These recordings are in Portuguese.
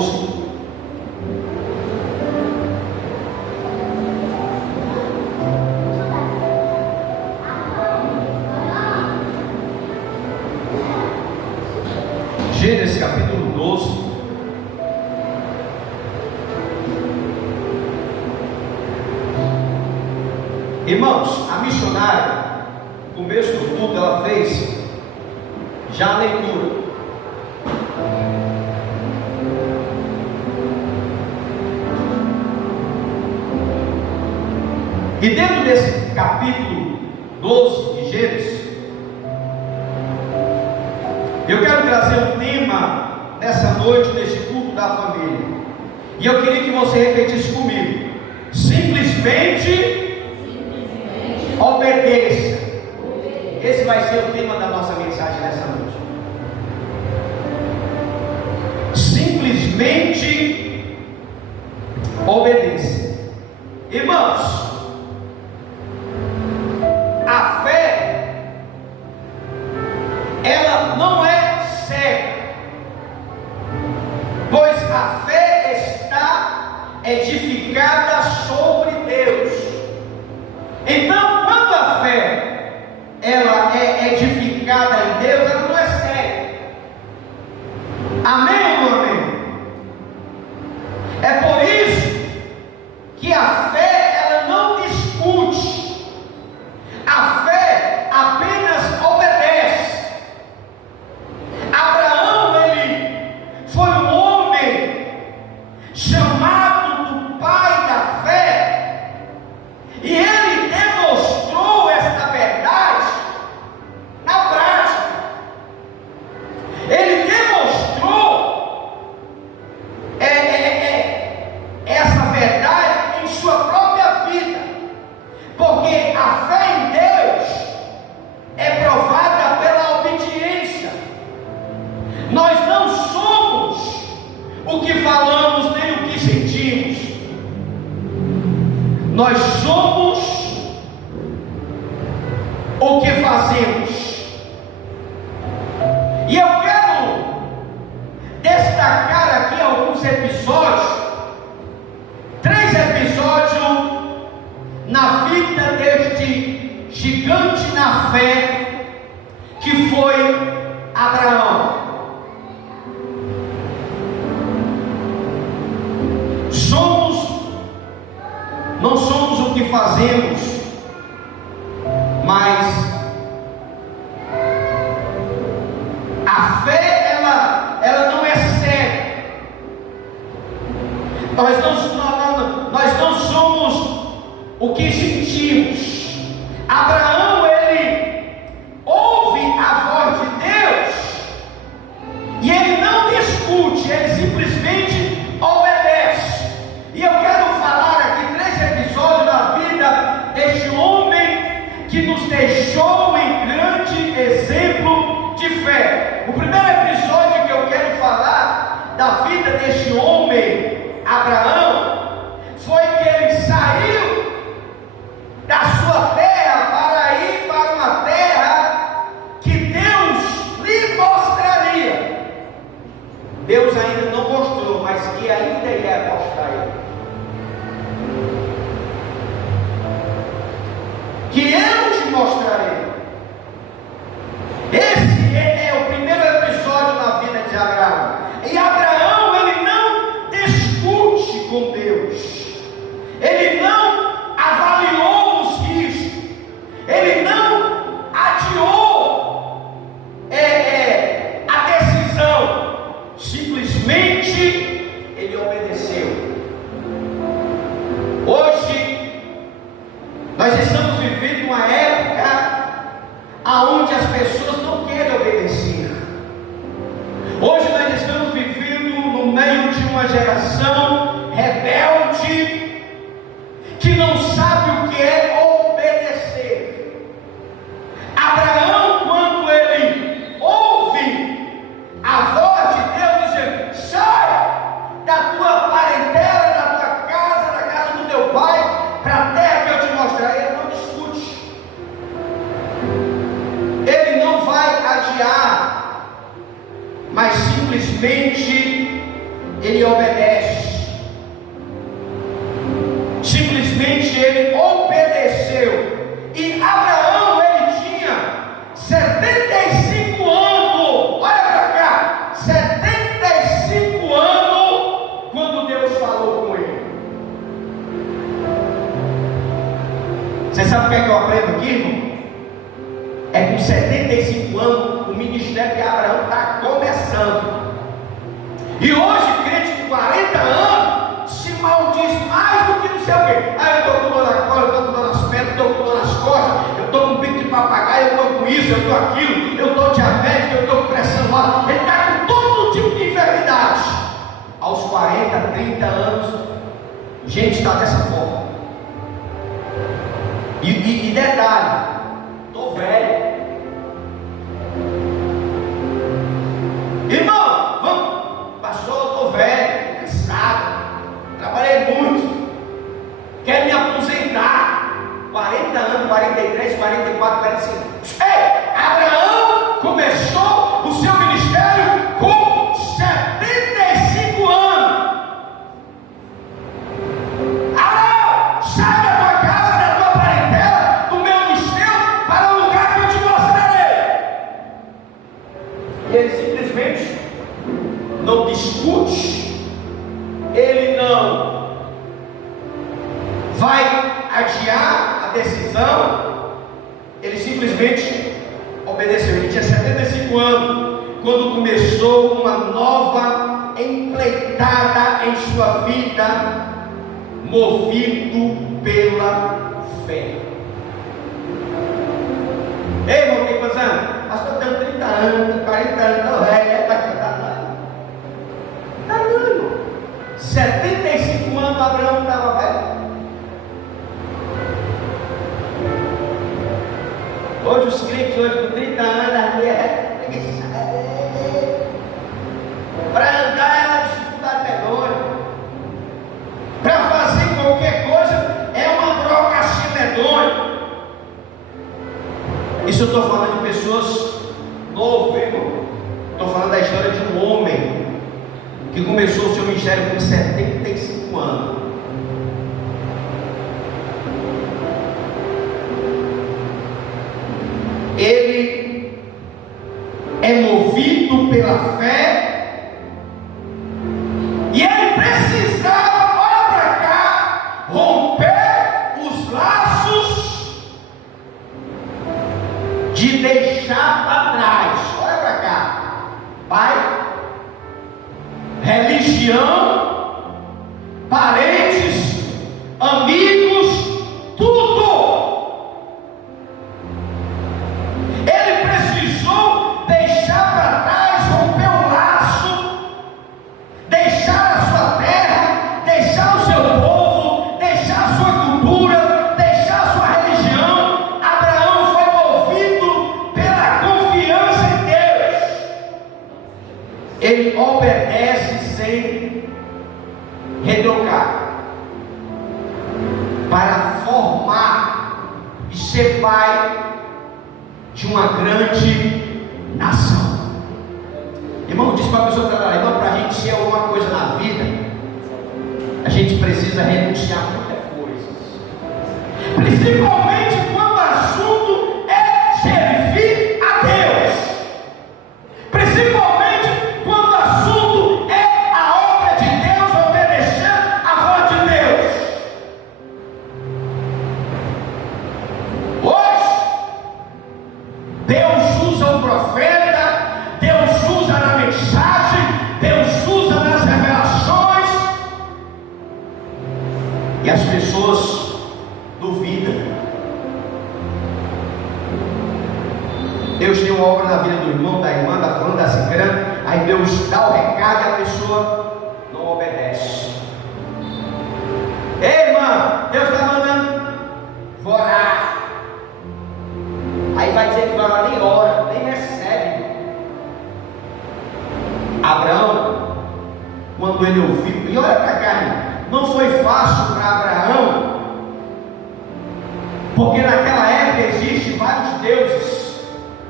12. Gênesis capítulo 12. Irmãos, a missionária, no começo do culto, ela fez já a leitura. E dentro desse capítulo 12 de Gênesis, eu quero trazer um tema nessa noite, nesse culto da família. E eu queria que você repetisse comigo: simplesmente obedeça. Esse vai ser o tema da nossa mensagem nessa noite. Simplesmente obedeça. Irmãos, a fé, ela não é cega, pois a fé está edificada sobre Deus. Então, quando a fé ela é edificada em Deus, ela não é cega. Amém ou não amém? É por isso que a fé ela não discute. A fé apenas obedece. Abraão, ele foi um homem chamado do pai da fé, e ele demonstrou esta verdade na prática. Ele demonstrou essa verdade em sua própria vida, porque a fé em Deus é provada pela obediência. Nós não somos o que falamos nem o que sentimos. Nós somos o que fazemos. E eu quero destacar aqui alguns episódios, 3 episódios na vida deste gigante na fé que foi Abraão. Não somos o que fazemos, mas a fé ela não é cega. Nós não somos o que sentimos. Abraão, ele ouve a voz de Deus e ele não discute, ele simplesmente obedece. E eu quero falar aqui 3 episódios da vida deste homem que nos deixou em grande exemplo de fé. O primeiro episódio que eu quero falar da vida deste homem, Abraão, foi que ele saiu da sua terra para ir para uma terra que Deus lhe mostraria. Deus ainda não mostrou, mas que ainda ia mostrar ele. Que eu te mostrarei. Esse é o primeiro episódio na vida de Abraão. E Abraão, ele não discute com Deus. Ele não avaliou os riscos. Ele não adiou a decisão. Simplesmente ele obedeceu. Hoje nós estamos vivendo uma época onde as pessoas não querem obedecer. Hoje nós estamos vivendo no meio de uma geração rebelde que não sabe o que é obedecer. Abraão, quando ele ouve a voz de Deus dizendo: sai da tua parentela, da tua casa, da casa do teu pai, para a terra que eu te mostrar, ele não discute. Ele não vai adiar, mas simplesmente ele obedece. Simplesmente ele obedeceu. E Abraão, ele tinha 75 anos. Olha para cá, 75 anos quando Deus falou com ele. Você sabe o que é que eu aprendo aqui, irmão? É com 75 anos o ministério de Abraão está começando. E hoje, crente de 40 anos se maldiz mais do que não sei o quê. Ah, eu estou com dor na cola, eu estou com dor nas pernas, eu estou com dor nas costas, eu estou com bico de papagaio, eu estou com isso, eu estou aquilo, eu estou diabético, eu estou com pressão alta. Ele está com todo tipo de enfermidade. Aos 40, 30 anos, gente está dessa forma. E detalhe, estou velho. Irmão, vamos. Pastor, eu estou velho, cansado, trabalhei muito, quero me aposentar. 40 anos, 43, 44, 45. Ei, Abraão começou o seu ministério com 75 anos. Abraão, sai da tua casa, da tua parentela, do meu ministério, para o lugar que eu te mostrarei. E ele simplesmente não discute, ele não vai adiar a decisão, ele simplesmente obedeceu. Ele tinha 75 anos quando começou uma nova empreitada em sua vida, movido pela fé. Ei, irmão, tem quantos anos? Pastor, eu tenho 30 anos, 40 anos, não é, vai cantar nada. Está dando. 75 anos Abraão estava velho. Hoje os crentes hoje com 30 anos, a mulher para andar é uma dificuldade medonha. Para fazer qualquer coisa é uma burocracia medonha. Isso eu estou falando de pessoas novas, irmão. Estou falando da história de um homem que começou o seu ministério com 75 anos. Ele é movido pela fé e ele precisava, olha para cá, romper os laços de deixar para trás. Olha para cá, pai, religião, parentes, amigos, tudo. Ele precisou deixar para trás, romper o laço, deixar a sua terra, deixar o seu povo, deixar a sua cultura, deixar a sua religião. Abraão foi movido pela confiança em Deus. Ele obedece sem retrucar, para formar e ser pai de uma grande nação. Irmão, diz para a pessoa que está lá, irmão, para a gente ser alguma coisa na vida, a gente precisa renunciar a muitas coisas, principalmente quando o assunto é servir a Deus, principalmente quando o assunto é a obra de Deus, obedecer a voz de Deus. Hoje Deus usa o profeta, Deus usa na mensagem, Deus usa nas revelações, e as pessoas duvidam. Deus tem uma obra na vida do irmão, da irmã, da fulana, da cicrana, aí Deus dá o recado e a pessoa não obedece. Ei, irmã, Deus está mandando, vou orar. Aí vai dizer que vai lá, nem ora, nem recebe. Abraão, quando ele ouviu, e olha para cá, não foi fácil para Abraão, porque naquela época existem vários deuses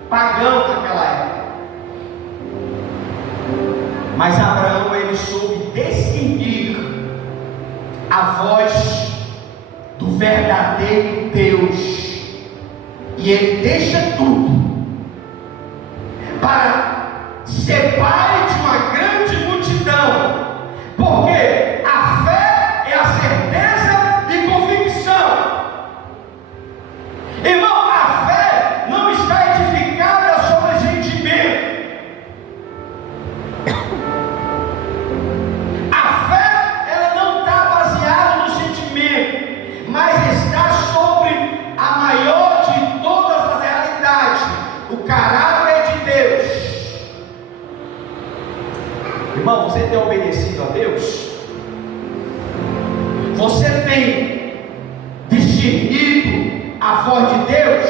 pagãos naquela época. Mas Abraão, ele soube a voz do verdadeiro Deus. E ele deixa tudo para ser pai de uma grande multidão, porque a fé é a certeza e convicção. Irmão, a fé não está edificada sobre sentimento. A fé, ela não está baseada no sentimento, mas está sobre a maior de todas as realidades, o caráter de Deus. Irmão, você tem obedecido a Deus? Você tem discernido a voz de Deus?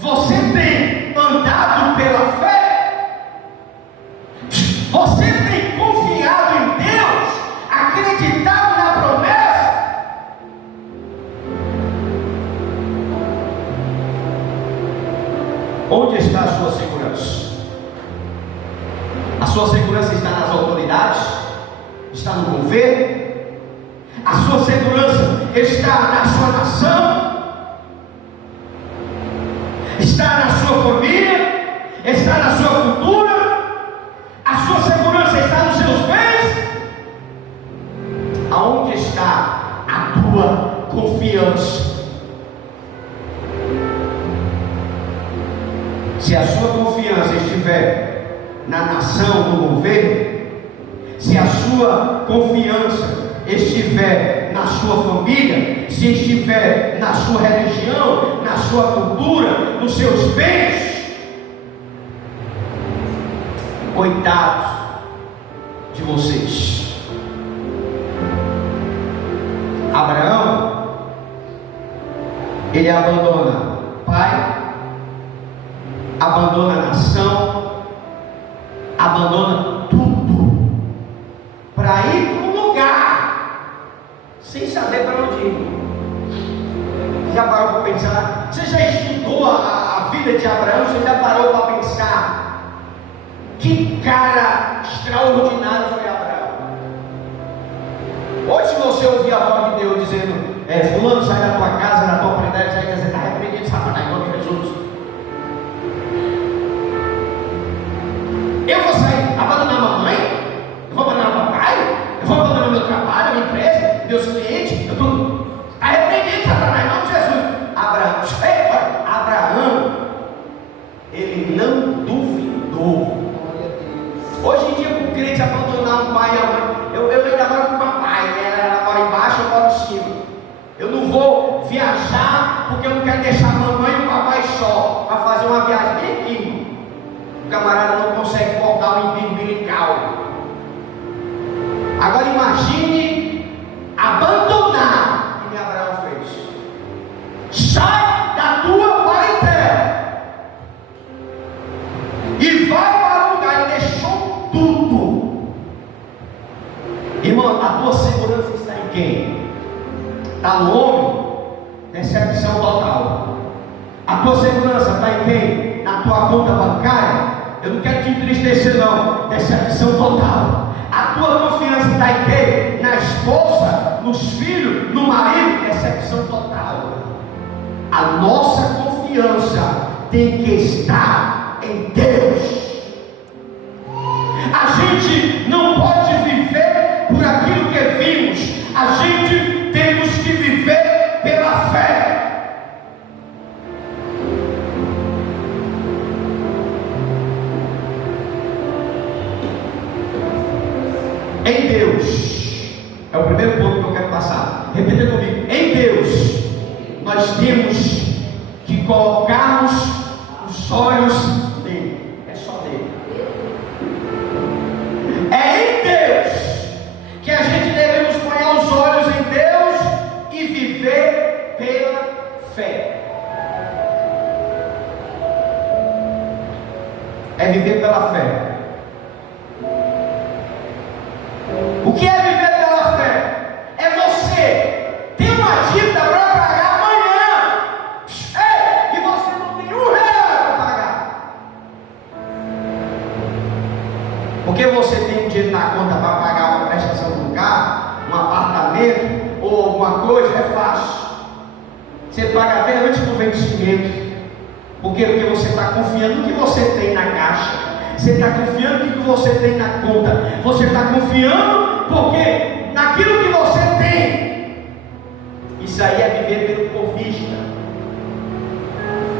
Você tem andado pela fé? Você tem confiado em Deus? Acreditado na promessa? Onde está a sua segurança? A sua segurança está nas autoridades? Está no governo? A sua segurança está na sua nação? Está na sua família? Está na sua cultura? A sua segurança está nos seus bens? Aonde está a tua confiança? Se a sua confiança estiver na nação, no governo, se a sua confiança estiver na sua família, se estiver na sua religião, na sua cultura, nos seus bens, coitados de vocês. Abraão, ele abandona pai, abandona a nação, abandona tudo para ir para um lugar sem saber para onde ir. Já parou para pensar? Você já estudou a vida de Abraão? Você já parou para pensar que cara extraordinário foi Abraão? Hoje você ouvir a voz de Deus dizendo: fulano, sai da tua casa, da tua propriedade, sai, você está arrependido, Satanás, em nome de Jesus. Eu vou sair, abandonar a mamãe, eu vou abandonar o papai, eu vou abandonar o meu trabalho, a minha empresa, meus clientes, eu estou arrependido, Satanás, em nome de Jesus. Abraão, ele não duvidou. Hoje em dia, para o crente abandonar um pai e a mãe, eu ainda moro com o papai, né? Ela mora embaixo, eu moro em cima. Eu não vou viajar porque eu não quero deixar a mamãe e o papai só para fazer uma viagem bem aqui. O camarada não consegue cortar o umbigo umbilical. Agora imagine abandonar, que nem Abraão fez. Sai da tua parentela e vai para um lugar. Ele deixou tudo. Irmão, a tua segurança está em quem? Está no homem? Decepção total. A tua segurança está em quem? Na tua conta bancária? Eu não quero te entristecer não. Decepção total. A tua confiança está em quem? Na esposa, nos filhos, no marido? Decepção total. A nossa confiança tem que estar em Deus. A gente não pode viver por aquilo que vimos. A gente temos que viver pela fé. Em Deus, é o primeiro ponto que eu quero passar. Repita comigo. Em Deus, nós temos que colocarmos os olhos nele. É só nele. É em Deus que a gente devemos pôr os olhos em Deus e viver pela fé. É viver pela fé. O que é viver pela fé? É você ter uma dívida para pagar amanhã. Ei, e você não tem R$1 para pagar. Porque você tem um dinheiro na conta para pagar uma prestação de um carro, um apartamento, ou Você paga até antes do vencimento. Por quê? Porque você está confiando no que você tem na caixa. Você está confiando no que você tem na conta. Você está confiando porque naquilo que você tem. Isso aí é viver por vista.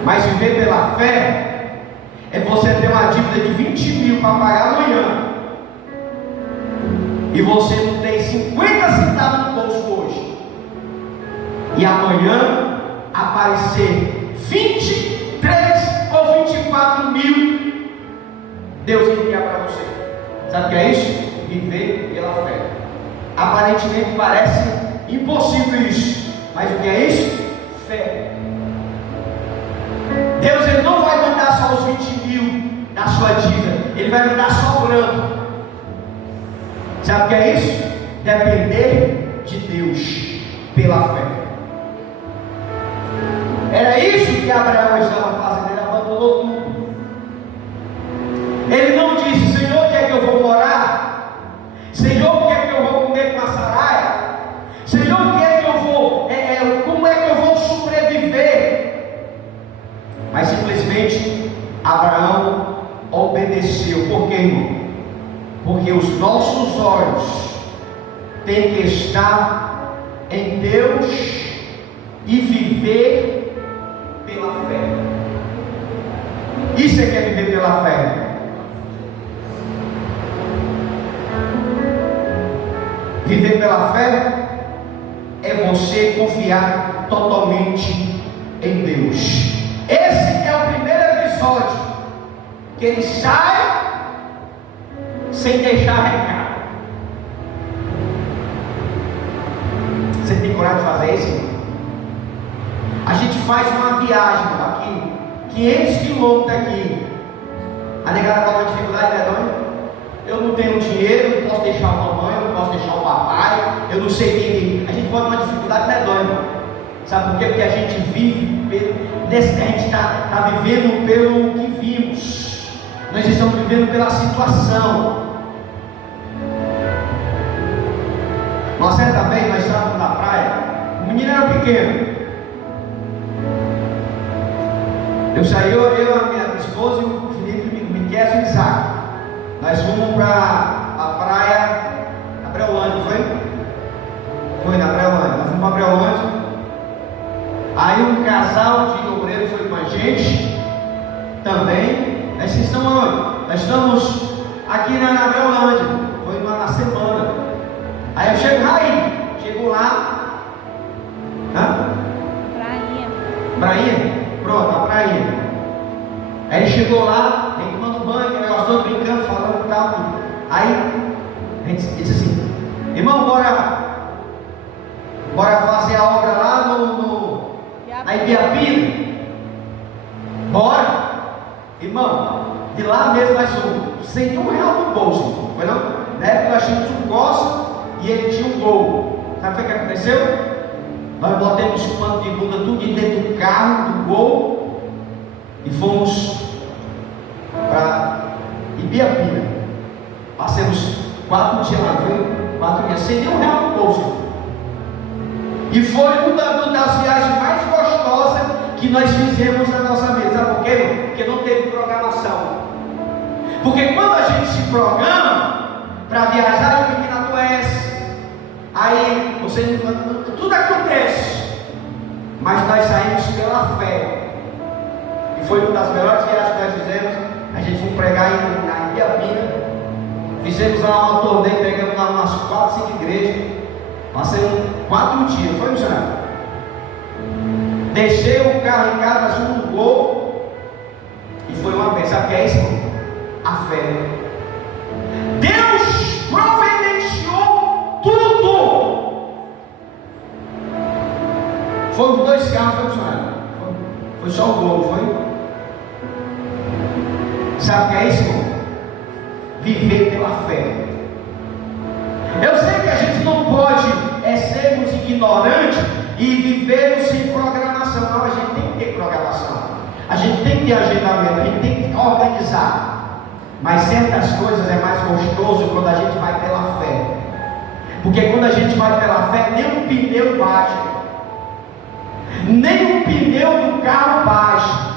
Mas viver pela fé é você ter uma dívida de 20 mil para pagar amanhã. E você não tem 50 centavos no bolso hoje. E amanhã aparecer 23 ou 24 mil, Deus enviar para você. Sabe o que é isso? Viver pela fé. Aparentemente parece impossível isso, mas o que é isso? Fé. Deus ele não vai mandar só os 20 mil na sua dívida, Ele vai mandar sobrando. Sabe o que é isso? Depender de Deus pela fé. Era isso que Abraão estava fazendo, ele abandonou tudo. Ele não disse: Senhor, onde é que eu vou morar? Senhor, o que é que eu vou comer com a Saraia? Senhor, o que é que eu vou, como é que eu vou sobreviver? Mas simplesmente Abraão obedeceu. Por quê, irmão? Porque os nossos olhos têm que estar em Deus e viver pela fé. Isso é que é viver pela fé. Viver pela fé é você confiar totalmente em Deus. Esse é o primeiro episódio que ele sai sem deixar recado. Você tem coragem de fazer isso? A gente faz uma viagem aqui, 500 quilômetros aqui. A negada está com dificuldade, né, Dona? Eu não tenho dinheiro, não posso deixar a mamãe, eu não posso deixar o papai, eu não sei quem. A gente pode ter uma dificuldade medonha. Sabe por quê? Porque a gente vive a gente está vivendo pelo que vimos. Nós estamos vivendo pela situação. Uma certa vez nós estávamos na praia, o menino era pequeno. Eu saí, a minha esposa e o Felipe, o Miquel e o Isaac. Nós fomos para a praia, na Breolândia, foi? Foi na Breolândia, nós fomos para a Breolândia. Aí um casal de obreiros foi com a gente também. Nós estamos aqui na Breolândia, foi na semana. Aí eu chego lá. Prainha? Pronto, a prainha. Aí ele chegou lá, a gente tomando banho, nós estamos brincando, falando e tal. Aí a gente disse assim: irmão, bora fazer a obra lá na Ibiapina? Bora! Irmão, de lá mesmo nós fomos sem R$1 no bolso, foi não? Na época nós tínhamos um Corsa e ele tinha um Gol. Sabe o que aconteceu? Nós botamos o pano de bunda tudo dentro do carro, do Gol, e fomos para Ibiapina. Passamos 4 dias lá, foi 4 dias, sem R$1 no bolso. E foi uma das viagens mais gostosas que nós fizemos na nossa vida. Sabe por quê? Porque não teve programação. Porque quando a gente se programa para viajar, o menino adoece. Aí tudo acontece. Mas nós saímos pela fé. E foi uma das melhores viagens que nós fizemos. A gente foi pregar na Ibiapina. Fizemos lá uma turnê, pegamos lá umas 4, 5 igrejas. Passamos 4 dias, foi, missionário? Deixei o carro em casa, fomos no Gol. E foi uma vez, sabe o que é isso? A fé. Deus providenciou tudo. Foram 2 carros, foi, missionário? Foi só o Gol, foi? Sabe o que é isso, irmão? Viver pela fé. Eu sei que a gente não pode sermos ignorantes e vivermos sem programação. Não, a gente tem que ter programação. A gente tem que ter agendamento, a gente tem que organizar. Mas certas coisas é mais gostoso quando a gente vai pela fé. Porque quando a gente vai pela fé, nem um pneu baixa. nem o pneu do carro baixa.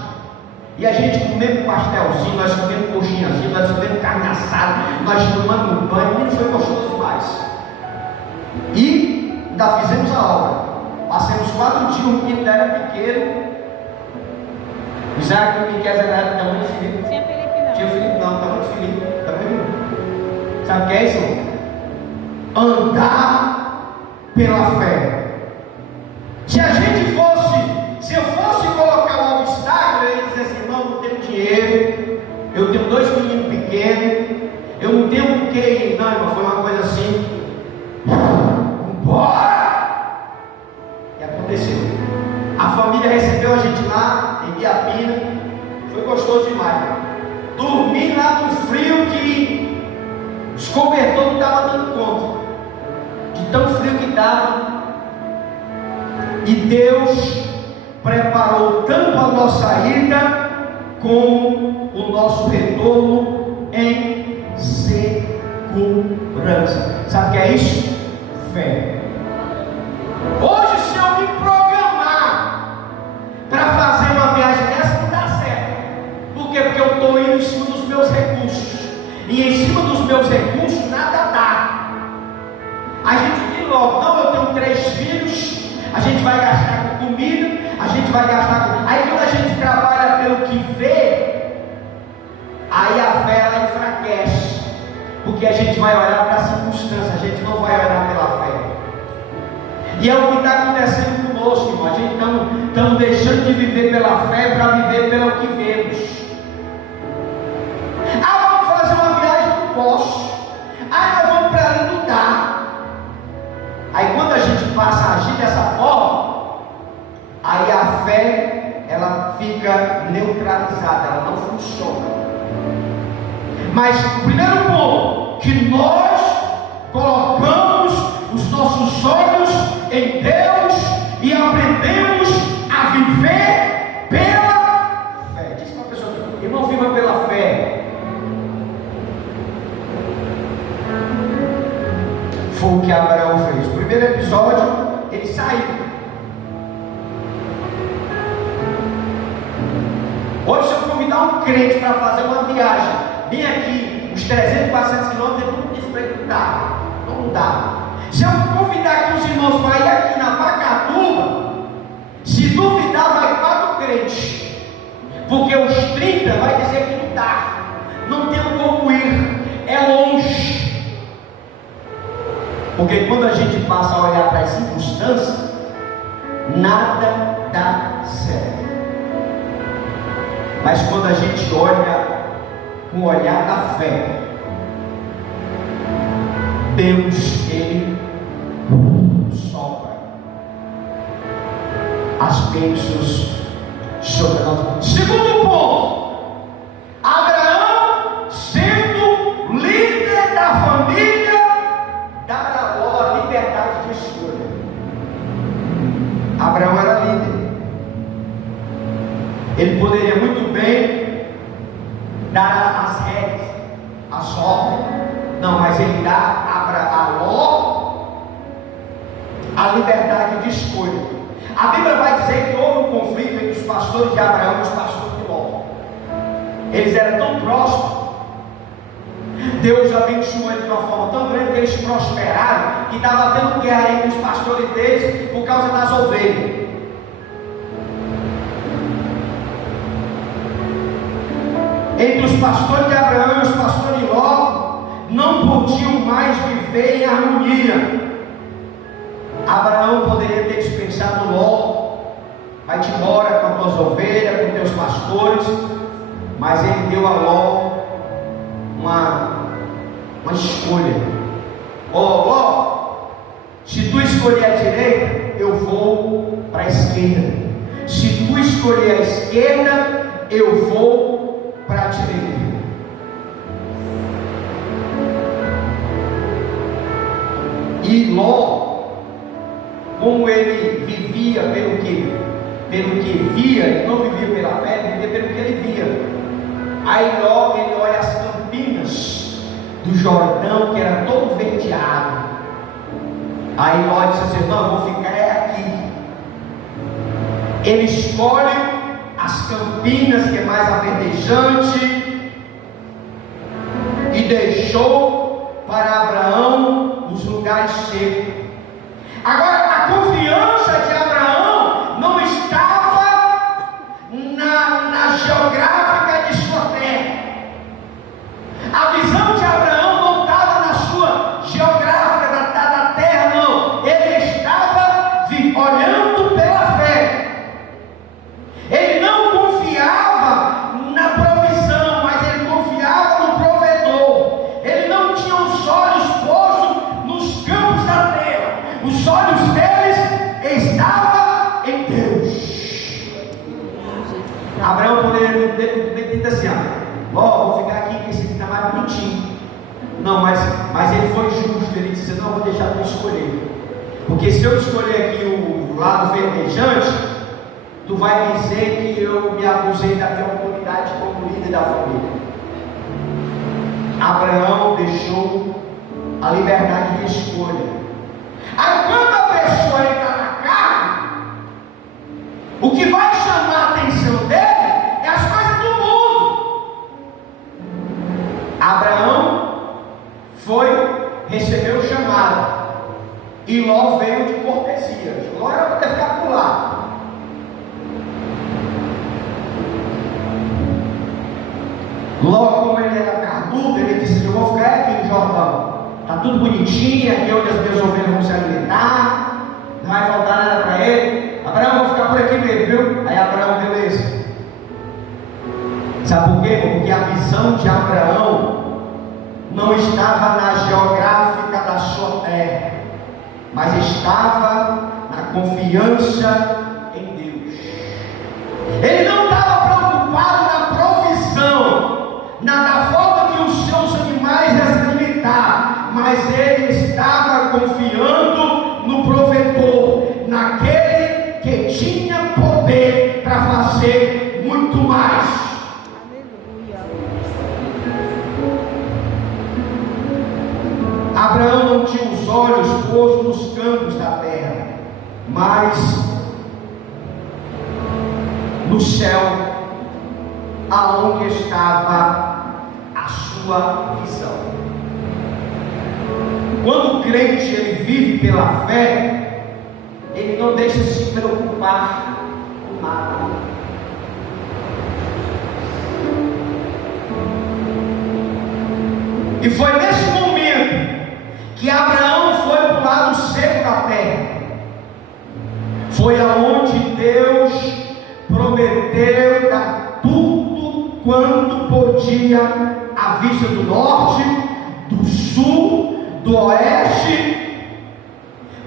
E a gente comendo pastelzinho, nós comendo coxinhazinho, nós comendo carne assada, nós tomando banho, e foi gostoso demais. E ainda fizemos a obra. Passamos 4 dias, o menino era pequeno. Isaac e Miquel era tamanho de Filipe. Tinha Felipe não. Tinha Filipe não, tamanho de Filipe. Tamanho. Sabe o que é isso? Andar pela fé. Se eu fosse colocar um obstáculo, eu ia dizer assim: irmão, não tenho dinheiro, eu tenho 2 meninos pequenos, eu não tenho com quem. Não, irmão, foi uma coisa assim. Bora! E aconteceu. A família recebeu a gente lá em Biapina, foi gostoso demais. Dormi lá no frio que os cobertores não estavam dando conta, de tão frio que estava. E Deus preparou tanto a nossa ida como o nosso retorno em segurança. Sabe o que é isso? Fé. Hoje, se eu me programar para fazer uma viagem dessa, não dá certo. Por quê? Porque eu estou indo em cima dos meus recursos, e em cima dos meus recursos nada dá. A gente diz logo: não, eu tenho 3 filhos, a gente vai gastar com comida, a gente vai gastar com... Aí quando a gente trabalha pelo que vê, aí a fé ela enfraquece, porque a gente vai olhar para a circunstância, a gente não vai olhar pela fé. E é o que está acontecendo conosco, irmão. A gente estamos deixando de viver pela fé para viver pelo que vemos. Ah, vamos fazer uma viagem, não posso. Ah, nós vamos para ali, não dá. Aí quando a gente passa a agir dessa forma, aí a fé ela fica neutralizada, ela não funciona. Mas o primeiro ponto, que nós colocamos os nossos olhos em Deus e aprendemos a viver pela fé. Diz para a pessoa: irmão, viva pela fé. Foi o que Abraão fez. No primeiro episódio, ele saiu. Hoje, se eu convidar um crente para fazer uma viagem, bem aqui, uns 300, 400 quilômetros, ele não diz para ele: não dá, não dá. Se eu convidar aqui os irmãos para ir aqui na Pacatuba, se duvidar, vai para o crente, porque os 30 vai dizer que não dá, não tem como ir, é longe. Porque quando a gente passa a olhar para as circunstâncias, nada dá certo. Mas quando a gente olha com o olhar da fé, Deus, Ele sopra as bênçãos sobre nós. Segundo ponto, Abraão, sendo líder da família, dá para Ló a liberdade de escolha. Abraão era líder. Ele poderia muito bem dar as regras, as ordens. Não, mas ele dá a Ló a liberdade de escolha. A Bíblia vai dizer que houve um conflito entre os pastores de Abraão e os pastores de Ló. Eles eram tão próximos. Deus abençoou eles de uma forma tão grande que eles prosperaram, que estava tendo guerra entre os pastores deles por causa das ovelhas. Entre os pastores de Abraão e os pastores de Ló, não podiam mais viver em harmonia. Abraão poderia ter dispensado Ló: vai-te embora com as tuas ovelhas, com teus pastores. Mas ele deu a Ló uma escolha: Ló, se tu escolher a direita, eu vou para a esquerda. Se tu escolher a esquerda, eu vou para a direita. E Ló, como ele vivia pelo que via, ele não vivia pela fé, ele vivia pelo que ele via. Aí Ló, ele olha as campinas do Jordão, que era todo verdeado. Aí Ló disse assim: não, eu vou ficar aqui. Ele escolhe as campinas, que é mais averdejante, e deixou para Abraão os lugares secos. Agora, a confiança de Abraão não estava na geográfica de sua terra. A visão de Abraão não estava na sua geográfica da terra, não. Ele estava olhando pela fé. Ele não confiava na provisão, mas ele confiava no provedor. Ele não tinha os olhos postos nos campos da terra. Os olhos deles estavam em Deus. Abraão poderia ter dito assim: vou ficar aqui, que esse aqui está mais bonitinho. Não, mas ele foi justo. Ele disse: não, vou deixar tu escolher. Porque se eu escolher aqui o lado verdejante, tu vai dizer que eu me abusei da minha autoridade como líder da família. Abraão deixou a liberdade de escolha. Aí quando a pessoa entra na carne, o que vai chamar a atenção dele é as coisas do mundo. Abraão recebeu o chamado, e Ló veio de cortesia. Ló era para ter ficado por lá. Ló, como ele era carnudo, ele disse: eu vou ficar aqui no Jordão. Está tudo bonitinho, aqui é onde as minhas ovelhas vão se alimentar, não vai faltar nada para ele. Abraão, vou ficar por aqui mesmo, viu? Aí Abraão, beleza. Sabe por quê? Porque a visão de Abraão não estava na geográfica da sua terra, mas estava na confiança em Deus. Ele não estava preocupado na provisão, da forma que os seus animais iam se alimentar, mas ele estava confiando no provedor, naquele que tinha poder para fazer muito mais. Abraão não tinha os olhos postos nos campos da terra, mas no céu, aonde estava a sua visão. Quando o crente ele vive pela fé, ele não deixa se preocupar com nada. E foi nesse momento que Abraão foi para o lado seco da terra. Foi aonde Deus prometeu dar tudo quanto podia à vista do norte, do sul, do oeste,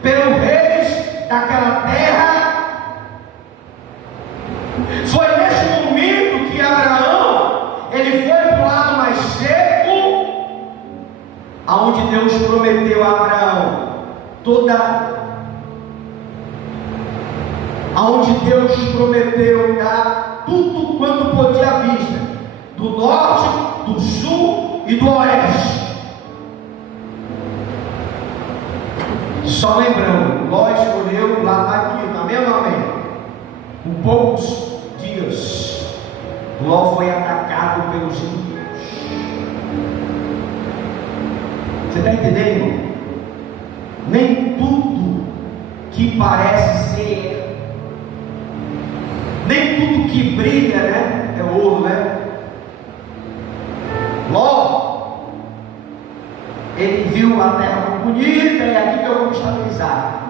pelos reis daquela terra. Foi nesse momento que Abraão ele foi para o lado mais seco, aonde Deus prometeu a Abraão aonde Deus prometeu dar tudo quanto podia à vista, do norte, do sul e do oeste. Só lembrando, Ló escolheu lá aqui, amém ou não amém? Por poucos dias, Ló foi atacado pelos inimigos. Você está entendendo, irmão? Nem tudo que parece ser, nem tudo que brilha, né, é ouro, né? Ló, ele viu a terra muito bonita, e aqui que eu vou me estabilizar.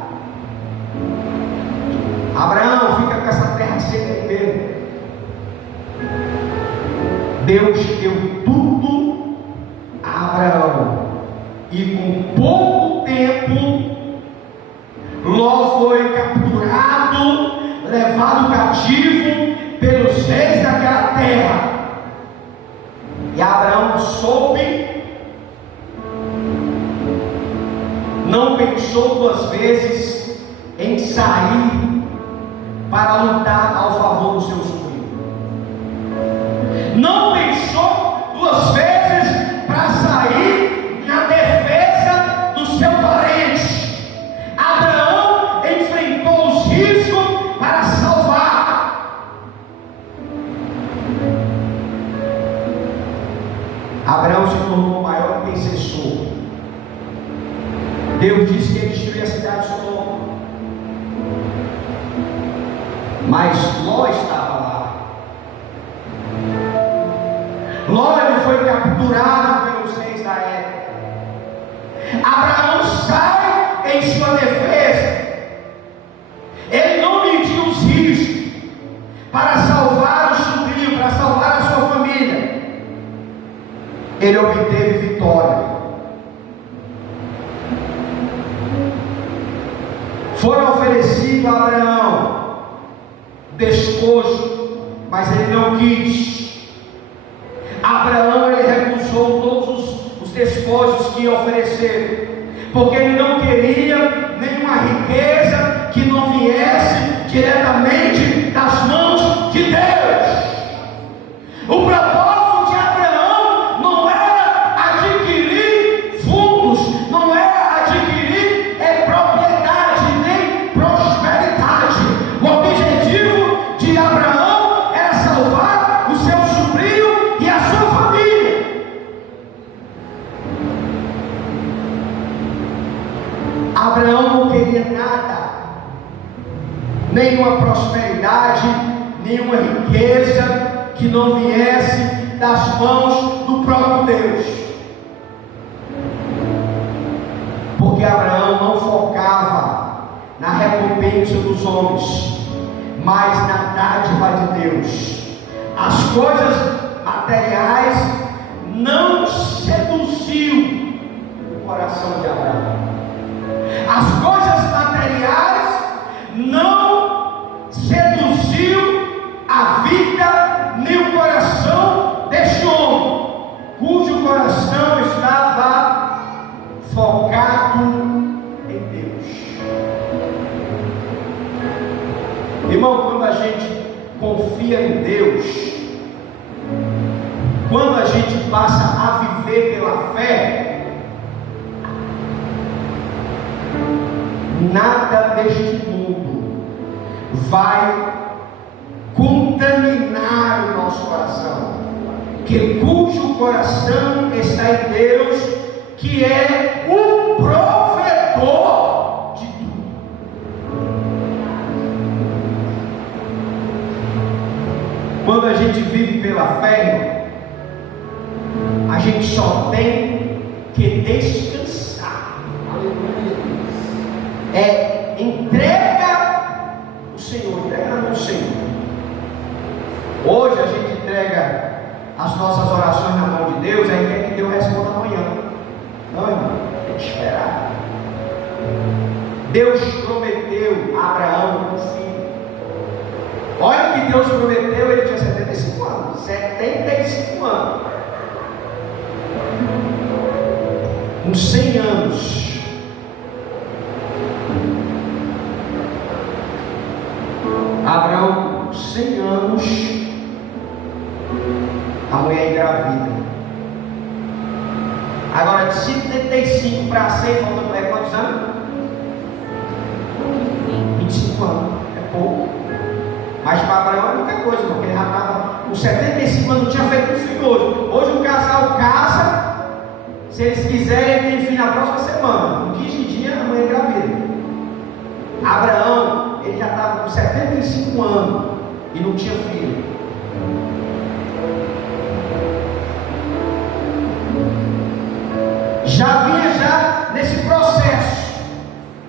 Abraão, fica com essa terra seca aí mesmo. Deus deu tudo a Abraão, e com pouco tempo Ló foi capturado, levado cativo pelos reis daquela terra. E Abraão soube, não pensou duas vezes em sair para lutar ao favor do seu sobrinho. Não pensou duas vezes para sair na defesa do seu parente. Abraão enfrentou os riscos para salvar Deus disse que ia destruir a cidade de Sodoma, mas Ló estava lá. Ló ele foi capturado pelos reis da época. Abraão sai em sua defesa. Ele não mediu os riscos para salvar o sobrinho, para salvar a sua família. Ele obteve vitória. Foram oferecidos a Abraão despojo, mas ele não quis. Abraão ele recusou todos os despojos que ia oferecer, porque ele não queria nenhuma riqueza que não viesse diretamente das mãos de Deus. O propósito de Abraão não era adquirir fundos, não era adquirir propriedade nem prosperidade. O objetivo de Abraão era salvar o seu sobrinho e a sua família. Abraão não queria nada, nenhuma prosperidade, nenhuma riqueza que não viesse das mãos do próprio Deus, porque Abraão não focava na recompensa dos homens, mas na dádiva de Deus. As coisas materiais não seduziu o coração de Abraão. As coisas materiais não seduziu a vida nem o coração deste homem, cujo coração estava focado em Deus. Irmão, quando a gente confia em Deus, quando a gente passa a viver pela fé, nada deste mundo vai contaminar o nosso coração, que cujo coração está em Deus, que é o provedor de tudo. Quando a gente vive pela fé, a gente só tem que descansar. Entrega o Senhor, entrega na mão do Senhor. Hoje a gente entrega as nossas orações na mão de Deus, aí quer que Deus responda amanhã. Não, irmão, tem que esperar. Deus prometeu a Abraão um filho. Olha o que Deus prometeu, ele tinha 75 anos. 75 anos. Uns 100 anos. Abraão, 100 anos, a mulher engravida. Agora, de 75 para 100, falta quantos anos? 25 anos, é pouco. Mas para Abraão é muita coisa, porque ele já estava com 75 anos, não tinha feito um filho hoje. Hoje o casal casa, se eles quiserem, tem filho na próxima semana. No 15 dias, a mulher engravida. Abraão, ele já estava com 75 anos e não tinha filho. Já vinha nesse processo.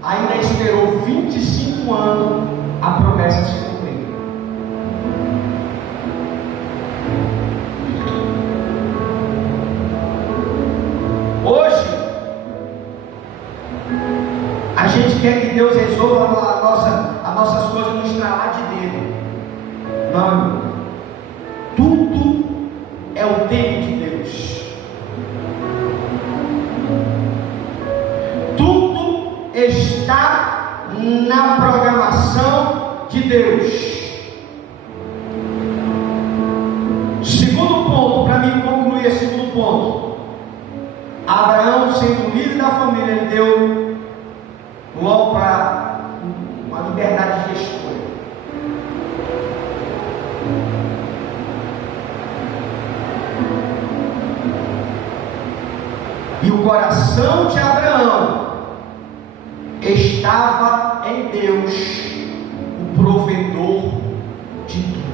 Ainda esperou 25 anos a promessa se cumprir. Hoje a gente quer que Deus resolva as nossas coisas no estralar de dedo. Não, tudo é o tempo de Deus. Tudo está na programação de Deus. Segundo ponto, para mim concluir esse segundo ponto. Abraão, sendo líder da família, ele deu Ló para uma liberdade de escolha. E o coração de Abraão estava em Deus, o provedor de tudo.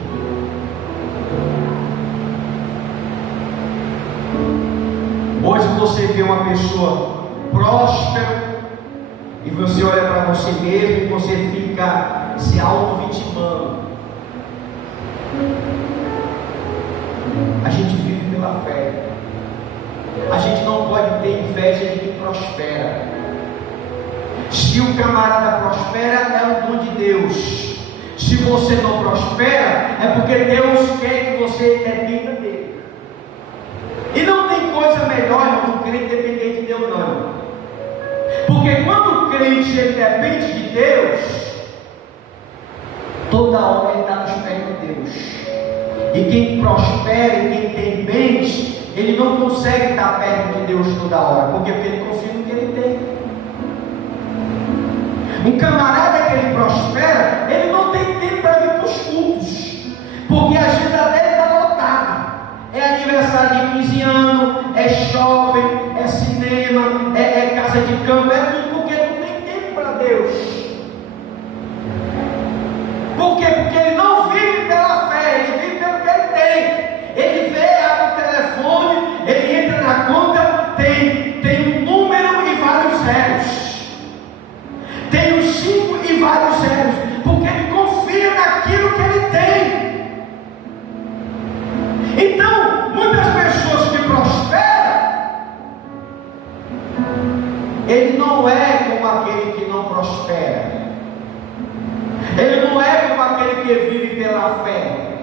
Hoje você vê uma pessoa próspera e você olha para você mesmo e você fica se auto-vitimando. A gente vive pela fé. A gente não pode ter inveja de quem prospera. Se o camarada prospera, é um dom de Deus. Se você não prospera, é porque Deus quer que você dependa dele. E não tem coisa melhor, irmão, do crente depender de Deus, não. Porque quando o crente ele depende de Deus, toda hora ele está nos pés de Deus. E quem prospera e quem tem bens, ele não consegue estar perto de Deus toda hora. Porque ele confia no que ele tem. Um camarada que ele prospera, ele não tem tempo para vir para os cultos, porque a agenda dele está lotada. É aniversário de 15 anos, é shopping, é cinema, é casa de campo, é tudo porque não tem tempo para Deus. Por quê? Porque ele não vive pela fé, ele vive pelo que ele tem. Ele vê, abre o telefone, ele entra na conta, tem um número e vários zeros. Tem os 5 e vários zeros, porque ele confia naquilo que ele tem. Então, muitas pessoas que prosperam, ele não é como aquele que não prospera. Ele não é como aquele que vive pela fé.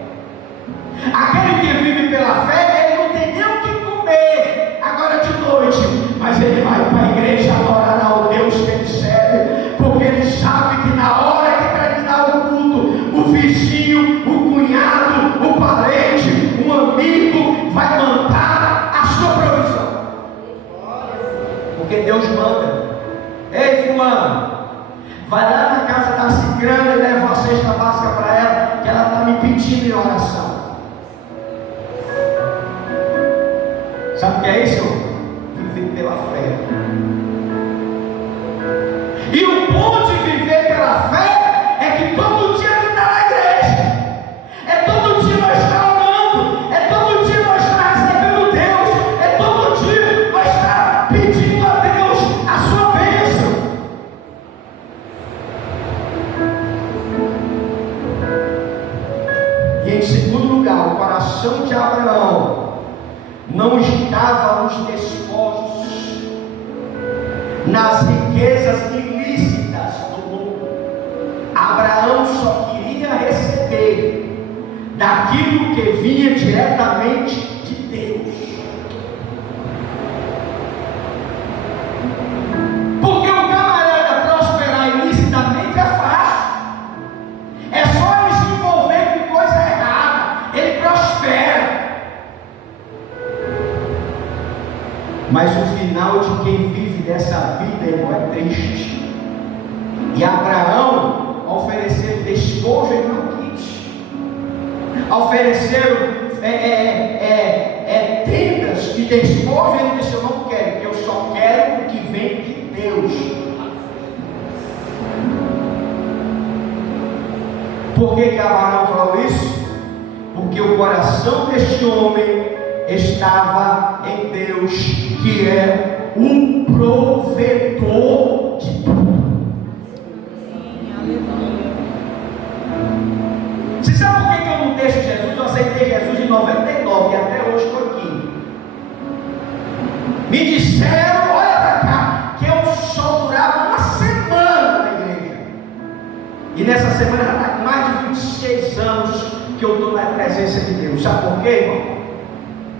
Aquele que vive pela fé, ele não tem nem o que comer agora de noite, mas ele vai para a igreja adorar ao Deus que ele serve, porque ele sabe que na hora que terminar o culto, o vizinho, o cunhado, o parente, um amigo vai mandar a sua provisão. Porque Deus manda. Ei, fulano, vai lá na casa da cicrana e leva uma cesta básica para ela, que ela está me pedindo em oração. Sabe o que é isso? Viver pela fé. E o bom de viver pela fé é que todo dia ele está na igreja. É todo dia nós estamos orando. É todo dia nós estamos recebendo Deus. É todo dia nós estamos pedindo a Deus a sua bênção. E em segundo lugar, o coração de Abraão não estava nos despojos, nas riquezas ilícitas do mundo. Abraão só queria receber daquilo que vinha diretamente de Deus. Porque o camarada prosperar ilicitamente é fácil. É só ele se envolver com coisa errada, ele prospera. Mas o final de quem vive dessa vida, irmão, é triste. E Abraão ofereceu despojo, ele não quis. Ofereceram tendas e despojo, ele disse: eu não quero, porque eu só quero o que vem de Deus. Por que Abraão falou isso? Porque o coração deste homem estava em Deus, que é o provedor de tudo. Você sabe por que eu não deixo Jesus? Eu aceitei Jesus em 99 e até hoje estou aqui. Me disseram, olha para cá, que eu só durava uma semana na igreja. E nessa semana já está com mais de 26 anos que eu estou na presença de Deus. Sabe por quê, irmão?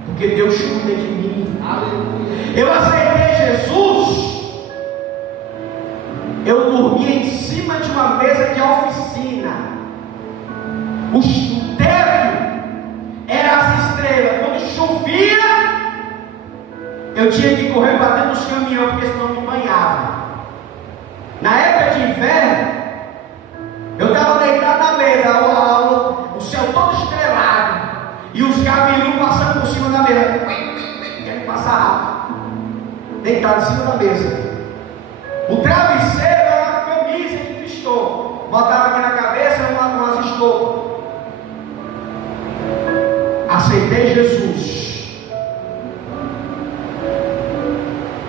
Porque Deus cuida de mim. Aleluia. Eu aceitei Jesus. Eu dormia em cima de uma mesa de oficina. O teto era as estrelas. Quando chovia, eu tinha que correr para dentro dos caminhões, porque senão me banhava. Na época de inverno, eu estava deitado na mesa, o céu todo estrelado. E os gabirus passando por cima da mesa. Querem passar rápido. Deitado em cima da mesa. O travesseiro era aceitei Jesus,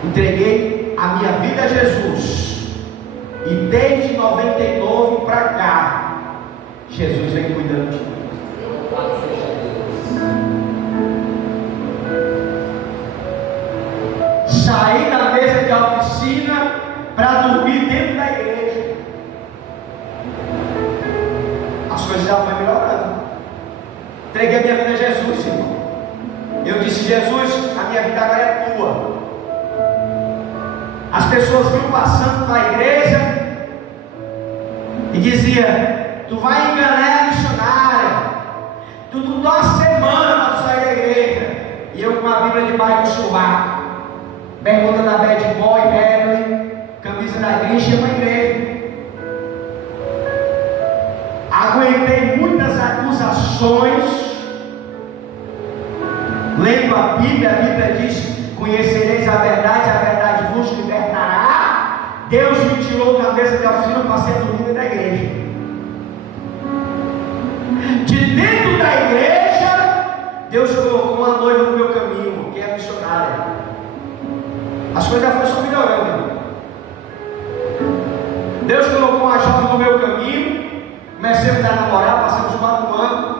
entreguei a minha vida a Jesus, e desde 99 para cá, Jesus vem cuidando de mim. Saí da mesa de oficina para dormir dentro da igreja. As coisas já foram melhorando. Entreguei a minha vida a Jesus, irmão. Eu disse: Jesus, a minha vida agora é tua. As pessoas vinham passando na igreja e diziam: tu vai enganar a missionária, tu dá uma semana para sair da igreja. E eu com a Bíblia debaixo do sovaco, bermuda da bad boy, Heavenly, camisa da igreja, uma igreja. Aguentei muitas acusações, lendo a Bíblia diz: conhecereis a verdade vos libertará. Deus me tirou da mesa de oficina para ser do líder da igreja. De dentro da igreja, Deus colocou uma noiva no meu caminho, que é a missionária. As coisas foram só melhorando, irmão. Deus colocou uma jovem no meu caminho, comecei a namorar, passamos 4 anos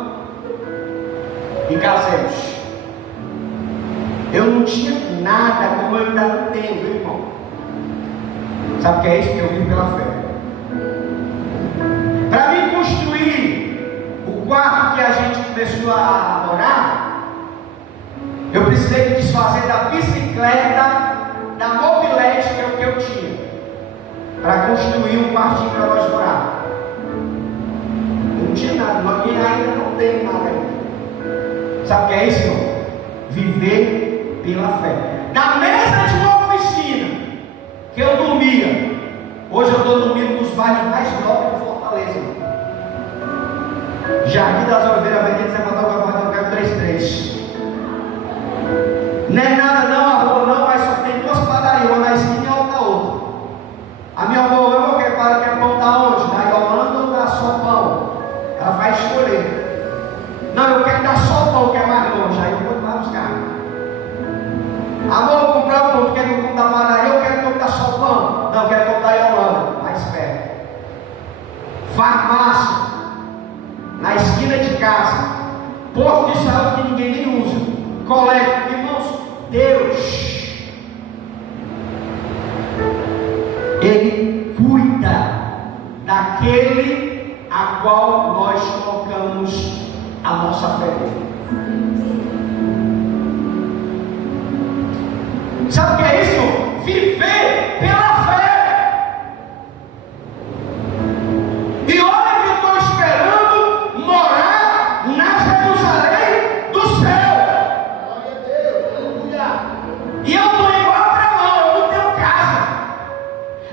e casamos. Eu não tinha nada, como eu ainda não tenho, viu, irmão? Sabe o que é isso? Que eu vivo pela fé. Para mim construir o quarto que a gente começou a morar, eu precisei me desfazer da bicicleta, da mobilete, que é o que eu tinha, para construir um quartinho para nós morar. Eu não tinha nada, mas ainda não tenho nada. Sabe o que é isso, irmão? Viver pela fé. Da mesa de uma oficina que eu dormia, hoje eu estou dormindo nos bairros mais nobres de Fortaleza. Jardim das Oliveiras, Avenida Zé Manuel Gavião 33. Não é nada não, a rua não, mas só tem 2 padarias, uma na esquina e outra na outra. A minha avó quer pão da onde? Da Yolanda ou da Só Pão? Ela vai escolher. Não, eu quero dar Só Pão, que é mais longe. Aí eu vou lá buscar. Amor, eu vou comprar o pão, tu quer que eu compre da padaria ou quero que eu dar Só Pão? Não, eu quero comprar da Yolanda. Mais perto. Farmácia, na esquina de casa. Posto de saúde que ninguém nem usa. Colégio, irmãos, Deus, Ele cuida daquele a qual nós colocamos a nossa fé nele. Sabe o que é isso? Viver pela fé. E olha que eu estou esperando morar na Jerusalém do céu. Glória a Deus, aleluia. E eu estou igual a Abraão, eu não tenho casa.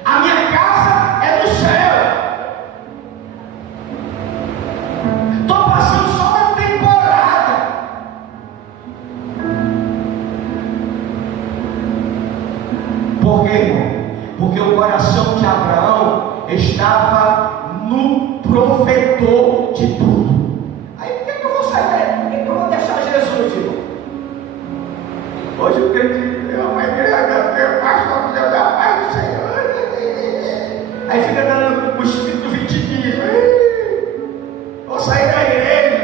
A minha casa é no céu. Estou passando só uma temporada. Por quê, irmão? Porque o coração de Abraão estava no provedor de tudo. Aí por que eu vou sair? Por que eu vou deixar Jesus, irmão? Hoje eu creio que é uma igreja, meu pastor, Deus da paz do Senhor. Aí fica dando o espírito vitimismo. Vou sair da igreja.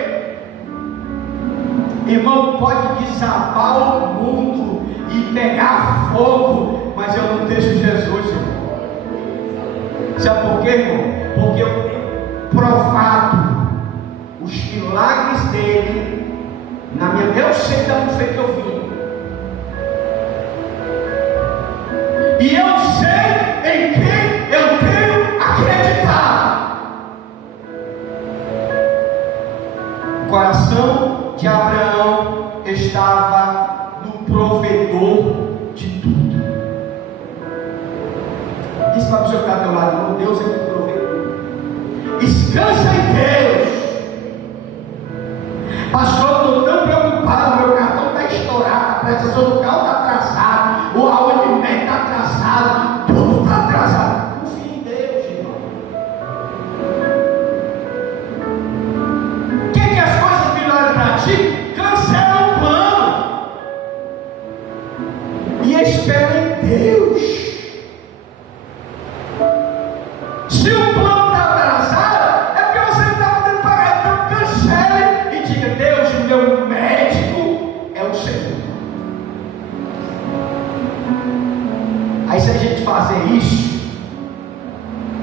Irmão, pode desabar o mundo e pegar fogo, mas eu não deixo Jesus, irmão. Sabe por quê, irmão? Porque eu tenho provado os milagres dele na minha. Eu sei de onde foi que eu vim. E eu sei em quem eu tenho acreditado. O coração de Abraão estava no provedor de tudo. Diz para o senhor que está ao teu lado, irmão, Deus é que provê. Descansa em Deus. Pastor, eu estou tão preocupado, meu cartão está estourado, a prestação do carro está atrasada, o alimento está atrasado, tudo está atrasado. Confia em Deus, irmão. Quer que as coisas melhorem para ti? Cancela Se o plano está atrasado, é porque você não está podendo pagar. Então cancele e diga: Deus, o meu médico é o Senhor. Aí se a gente fazer isso,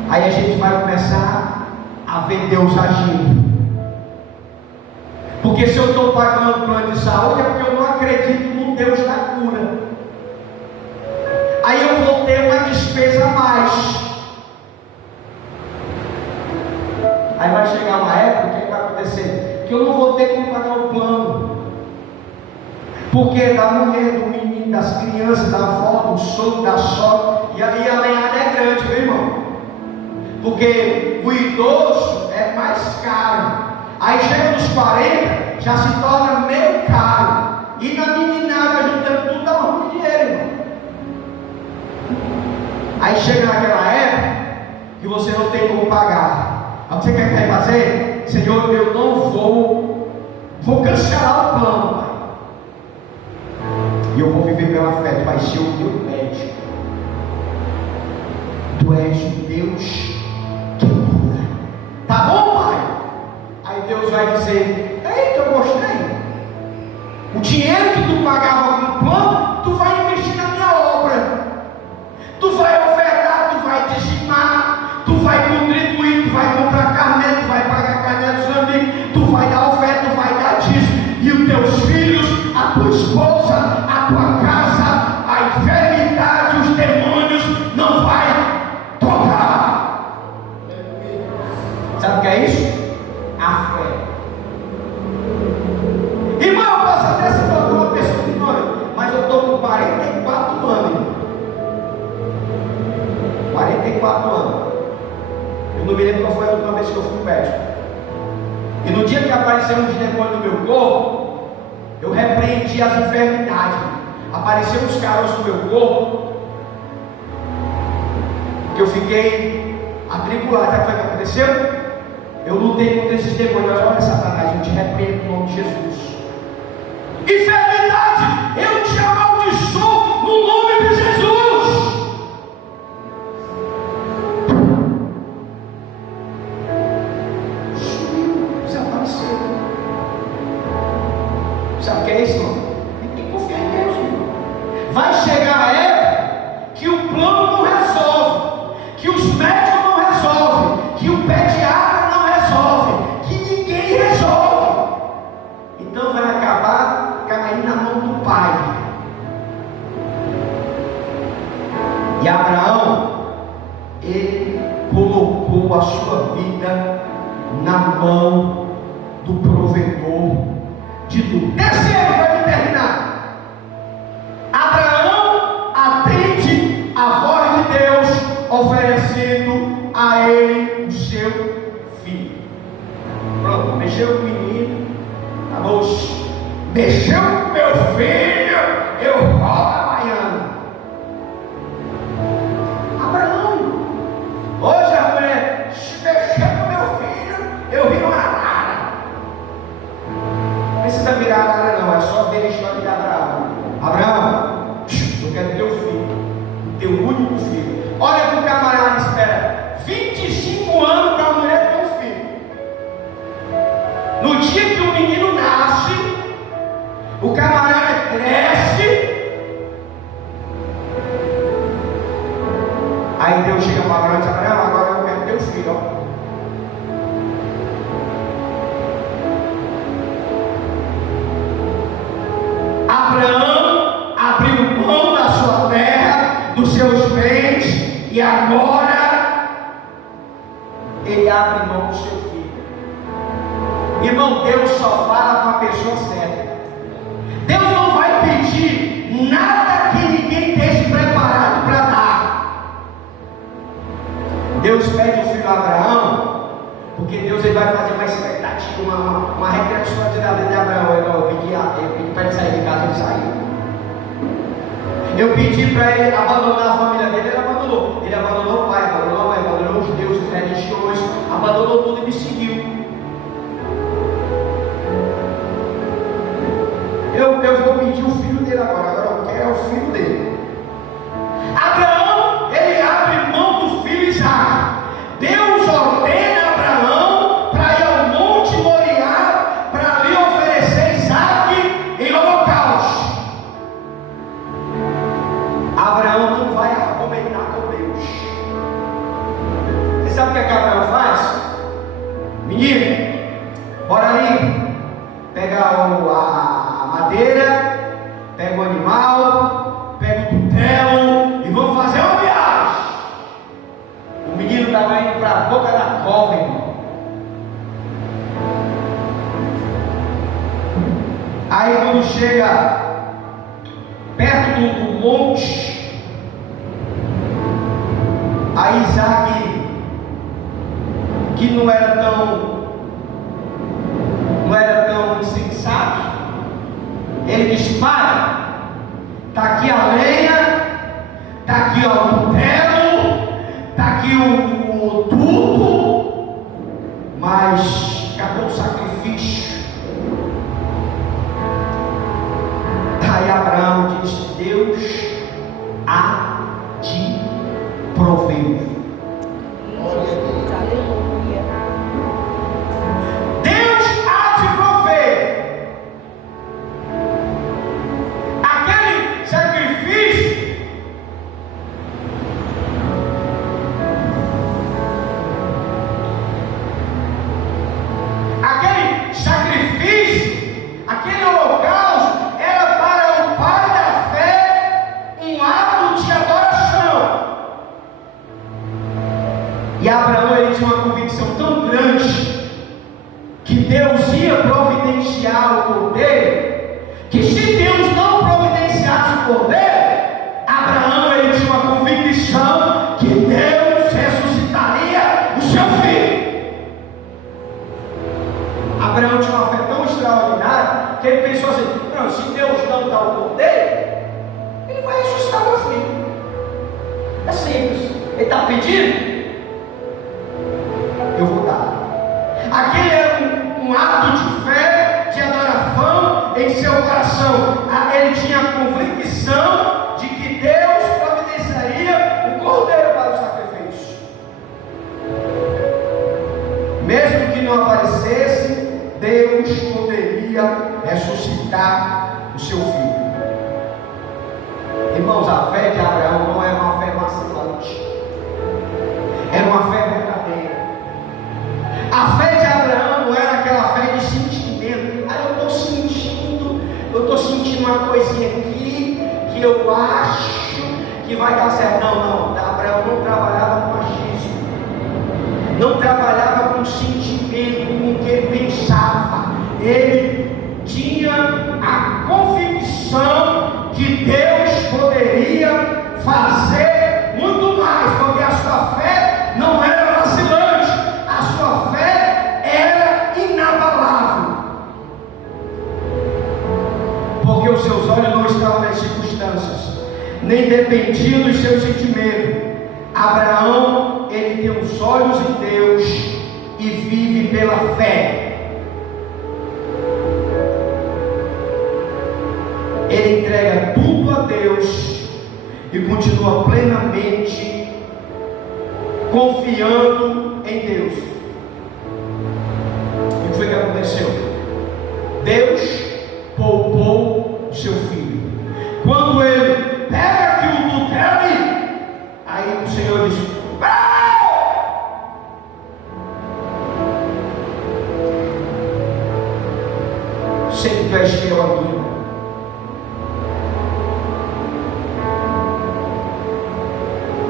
aí a gente vai começar a ver Deus agindo. Porque se eu estou pagando plano de saúde, é porque eu não acredito no Deus da cura. Aí eu vou ter uma despesa a mais. Aí vai chegar uma época, o que vai acontecer? Que eu não vou ter como pagar o plano. Porque da mulher, do menino, das crianças, da avó, do sogro, da sogra, e a lenhada é grande, viu, irmão? Porque o idoso é mais caro. Aí chega nos 40, já se torna meio caro. E na meninada, juntando tudo, dá muito dinheiro, irmão. Aí chega naquela época que você não tem como pagar. Aí o que você quer fazer? Senhor, eu não vou cancelar o plano, Pai. E eu vou viver pela fé. Tu vai ser o meu médico. Tu és o Deus que cura. Tá bom, Pai? Aí Deus vai dizer: eita, eu gostei. O dinheiro que tu pagava com o plano, tu vai investir na minha obra. Tu vai ofertar, tu vai dizimar, tu vai contribuir, tu vai comprar carne, tu vai pagar carne dos amigos, tu vai dar oferta, tu vai dar dízimo. E os teus filhos, a tua esposa, a tua casa, a enfermidade, os demônios não vai tocar. Sabe o que é isso? A fé. Irmão, eu posso até ser uma pessoa ignorante, mas eu estou com 44 anos, irmão. 44 anos. Eu não me lembro qual foi a última vez que eu fui médico. E no dia que apareceram os demônios no meu corpo, eu repreendi as enfermidades. Apareceram os caroços no meu corpo, que eu fiquei atribulado. Sabe o que aconteceu? Eu lutei contra esses demônios. Mas olha, Satanás, eu te repreendo no nome de Jesus. Enfermidade, eu te amaldiçoo no nome de Jesus. Desapareceu. Sabe o que é isso, irmão? Tem que confiar em Deus, irmão. Vai chegar a época que o plano não resolve, que os médicos não resolvem, que o pediatra não resolve, que ninguém resolve. Então vai acabar caindo na mão do Pai. E Abraão, ele colocou a sua vida na mão do provedor de tudo. Terceiro, para me terminar, Abraão atende a voz de Deus, oferecendo a ele o seu filho. Pronto, mexeu com o menino, a moça, mexeu com meu filho, eu volto a baiana. Abraão, hoje a mulher, se mexer com meu filho, eu viro uma arara. Não precisa virar arara, não, é só ver a história de Abraão. Abraão, eu quero teu filho, o teu único filho. Olha que o camarada espera 25 anos para a mulher ter um filho. No dia que o menino nasce, o camarada cresce. Aí Deus chega para Abraão e diz: Abraão, agora eu quero teu filho, ó. Abraão abriu mão da sua terra, dos seus bens, e agora ele abre mão do seu filho. Irmão, Deus só fala com a pessoa certa. Deus não vai pedir nada que ninguém esteja preparado para dar. Deus pede o filho a Abraão, porque Deus ele vai fazer uma expectativa, uma regressão da vida de Abraão. Eu pedi para ele sair de casa, ele saiu. Eu pedi para ele abandonar a família dele, ele abandonou. Ele abandonou o pai, abandonou a mãe, abandonou os deuses religiosos, abandonou tudo e me seguiu. Eu vou pedir o filho dele agora eu quero o filho dele. Abraão, ele abre mão do filho Isaac. sabe o que Abraão faz? Menino, bora ali, pega a madeira, pega o animal, pega o cutelo e vamos fazer uma viagem. O menino estava indo para a boca da cova, irmão. Aí quando chega perto do monte, aí Isaac, que não era tão insensato, ele diz: pai, está aqui a lenha, está aqui o cutelo, está aqui o tudo, mas cadê o sacrifício? Aí Abraão diz: Deus há de prover. Deus há de prover. Aquele sacrifício aquele holocausto era para o pai da fé um ato de adoração. E Abraão, ele tinha uma convicção tão grande que Deus ia providenciar o cordeiro, que se Deus não providenciasse o cordeiro, Abraão, ele tinha uma convicção que Deus ressuscitaria o seu filho. Abraão tinha uma fé tão extraordinária que ele pensou assim: não, se Deus não dá o cordeiro, ele vai ressuscitar meu filho. É simples. Ele está pedindo, eu vou dar. Aquele era um ato de fé, de adoração em seu coração. Ele tinha a convicção de que Deus providenciaria o cordeiro para o sacrifício. Mesmo que não aparecesse, Deus poderia ressuscitar o seu filho. Irmãos, a fé de Abraão não era uma fé vacilante, era uma fé verdadeira. A fé de Abraão não era aquela fé de sentimento. Eu estou sentindo uma coisinha aqui que eu acho que vai dar certo. Não. Abraão não trabalhava com achismo, não trabalhava com sentimento, com o que ele pensava. Ele tinha a convicção que Deus poderia fazer muito mais, porque a sua fé não era vacilante, a sua fé era inabalável, porque os seus olhos não estavam nas circunstâncias, nem dependiam dos seus sentimentos. Abraão, ele tem os olhos em Deus e vive pela fé. Ele entrega tudo a Deus e continua plenamente confiando em Deus. O que foi que aconteceu? Deus poupou o seu filho. Quando ele pega aqui o cutelo, aí o Senhor diz: sei que tu és fiel a mim.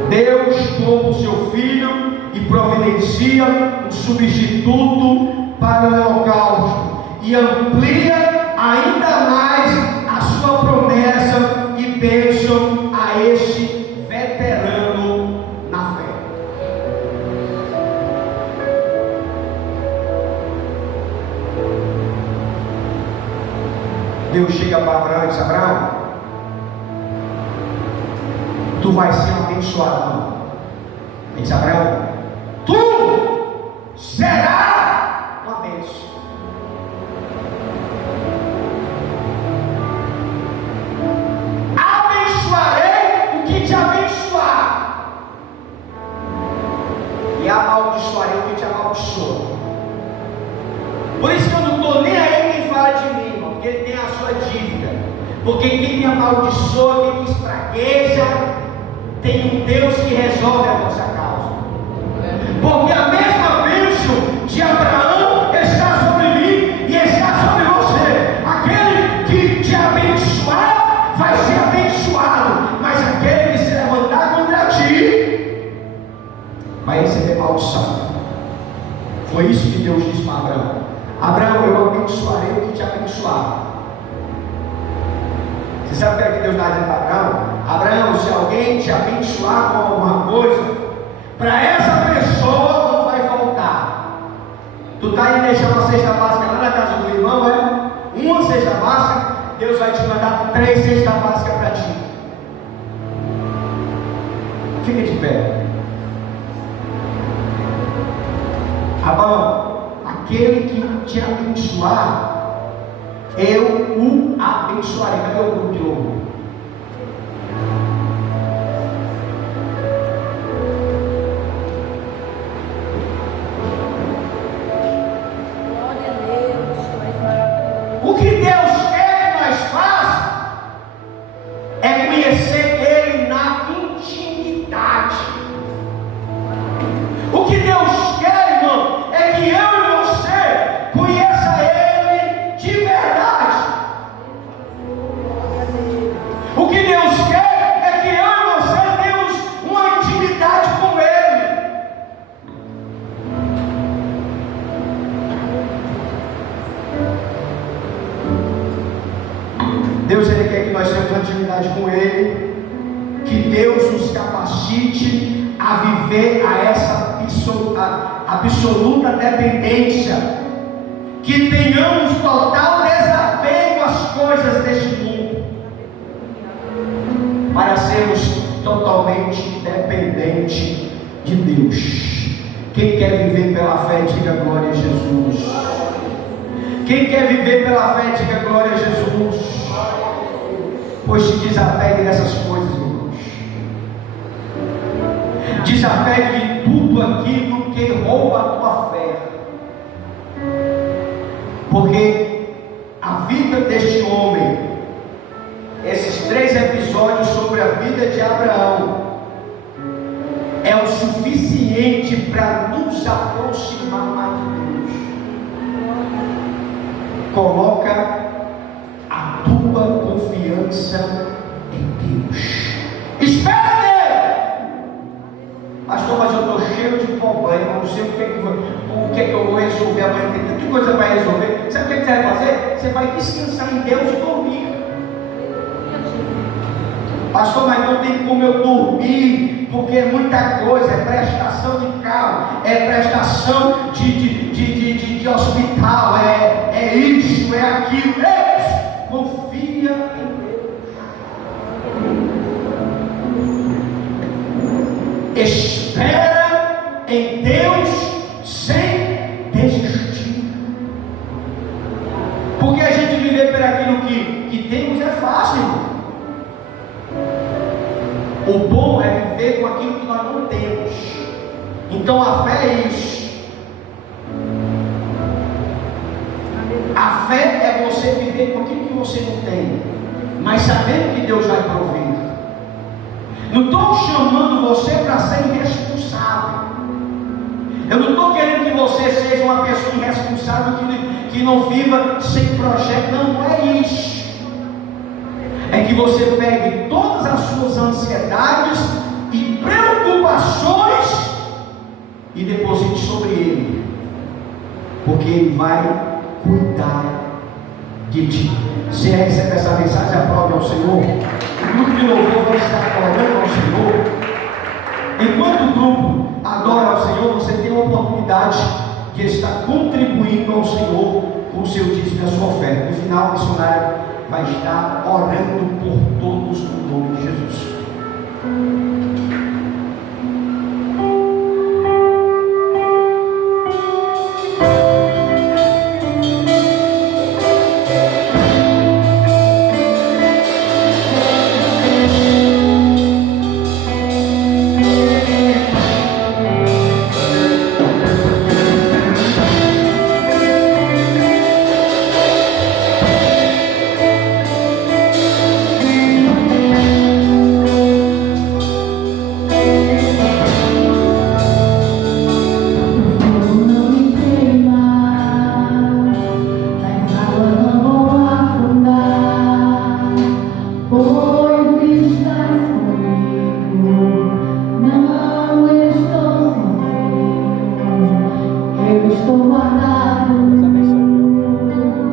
Deus toma o seu filho e providencia um substituto para o holocausto e amplia ainda mais a sua promessa e bênção a este veterano na fé. Deus chega para Abraão e diz: Abraão, tu vais ser abençoado. Ele diz: Abraão, tu será uma bênção. Abençoarei o que te abençoar, e amaldiçoarei o que te amaldiçoa. Por isso que eu não estou nem aí quem fala de mim, irmão, porque ele tem a sua dívida. Porque quem me amaldiçoa, quem me espragueja, tem um Deus que resolve a nossa causa. porque a mesma bênção de Abraão está sobre mim e está sobre você. Aquele que te abençoar vai ser abençoado, mas aquele que se levantar contra ti vai receber maldição. Foi isso que Deus disse para Abraão: Abraão, eu abençoarei o que te abençoar. Você sabe o que é que Deus está dizendo para Abraão? Abraão, se alguém te abençoar com alguma coisa, para essa pessoa não vai faltar. Tu está indo deixar uma cesta básica lá na casa do irmão, é? Uma cesta básica, Deus vai te mandar 3 cestas básicas para ti. Fica de pé. Abraão, aquele que te abençoar, eu o abençoarei. Cadê o grupo de louvor? O que Deus quer que nós façamos é conhecer Ele na intimidade. O que Deus quer, irmão, é que eu e você conheça Ele de verdade. O que Deus quer é que eu e você tenhamos uma intimidade com Ele. Deus, Ele quer que nós tenhamos uma intimidade com Ele, que Deus nos capacite a viver a essa absoluta dependência, que tenhamos total desapego às coisas deste mundo, para sermos totalmente dependentes de Deus. Quem quer viver pela fé, diga glória a Jesus. Quem quer viver pela fé, diga glória a Jesus. Pois se desapegue dessas coisas, irmãos. Desapegue de tudo aquilo que rouba a tua fé. Porque a vida deste homem, esses 3 episódios sobre a vida de Abraão, é o suficiente para nos aproximar mais de Deus. Coloca a tua confiança em Deus. Espera nele. Pastor, mas eu estou cheio de problema, não sei o que é que eu vou resolver amanhã, tem tanta coisa para resolver. Sabe o que você vai fazer? Você vai descansar em Deus e dormir. Pastor, mas não tem como eu dormir, porque é muita coisa, é prestação de carro, é prestação de hospital, é isso, é aquilo. Confia em Deus. Espera em Deus sem desistir. Porque a gente viver por aquilo que temos é fácil. O bom é viver com aquilo que nós não temos. Então a fé é isso. A fé é você viver com aquilo que você não tem, mas sabendo que Deus vai prover. Não estou chamando você para ser irresponsável. Eu não estou querendo que você seja uma pessoa irresponsável que não viva sem projeto. Não é isso. É que você pegue todas as suas ansiedades e preocupações e deposite sobre Ele, porque Ele vai cuidar de ti. Se recebe essa mensagem, aprove ao Senhor. O grupo de louvor vai estar adorando ao Senhor. Enquanto o grupo adora ao Senhor, você tem a oportunidade de estar contribuindo ao Senhor com o seu dízimo e a sua oferta. No final, o missionário vai estar orando por todos no nome de Jesus. Guardado por meio da terra.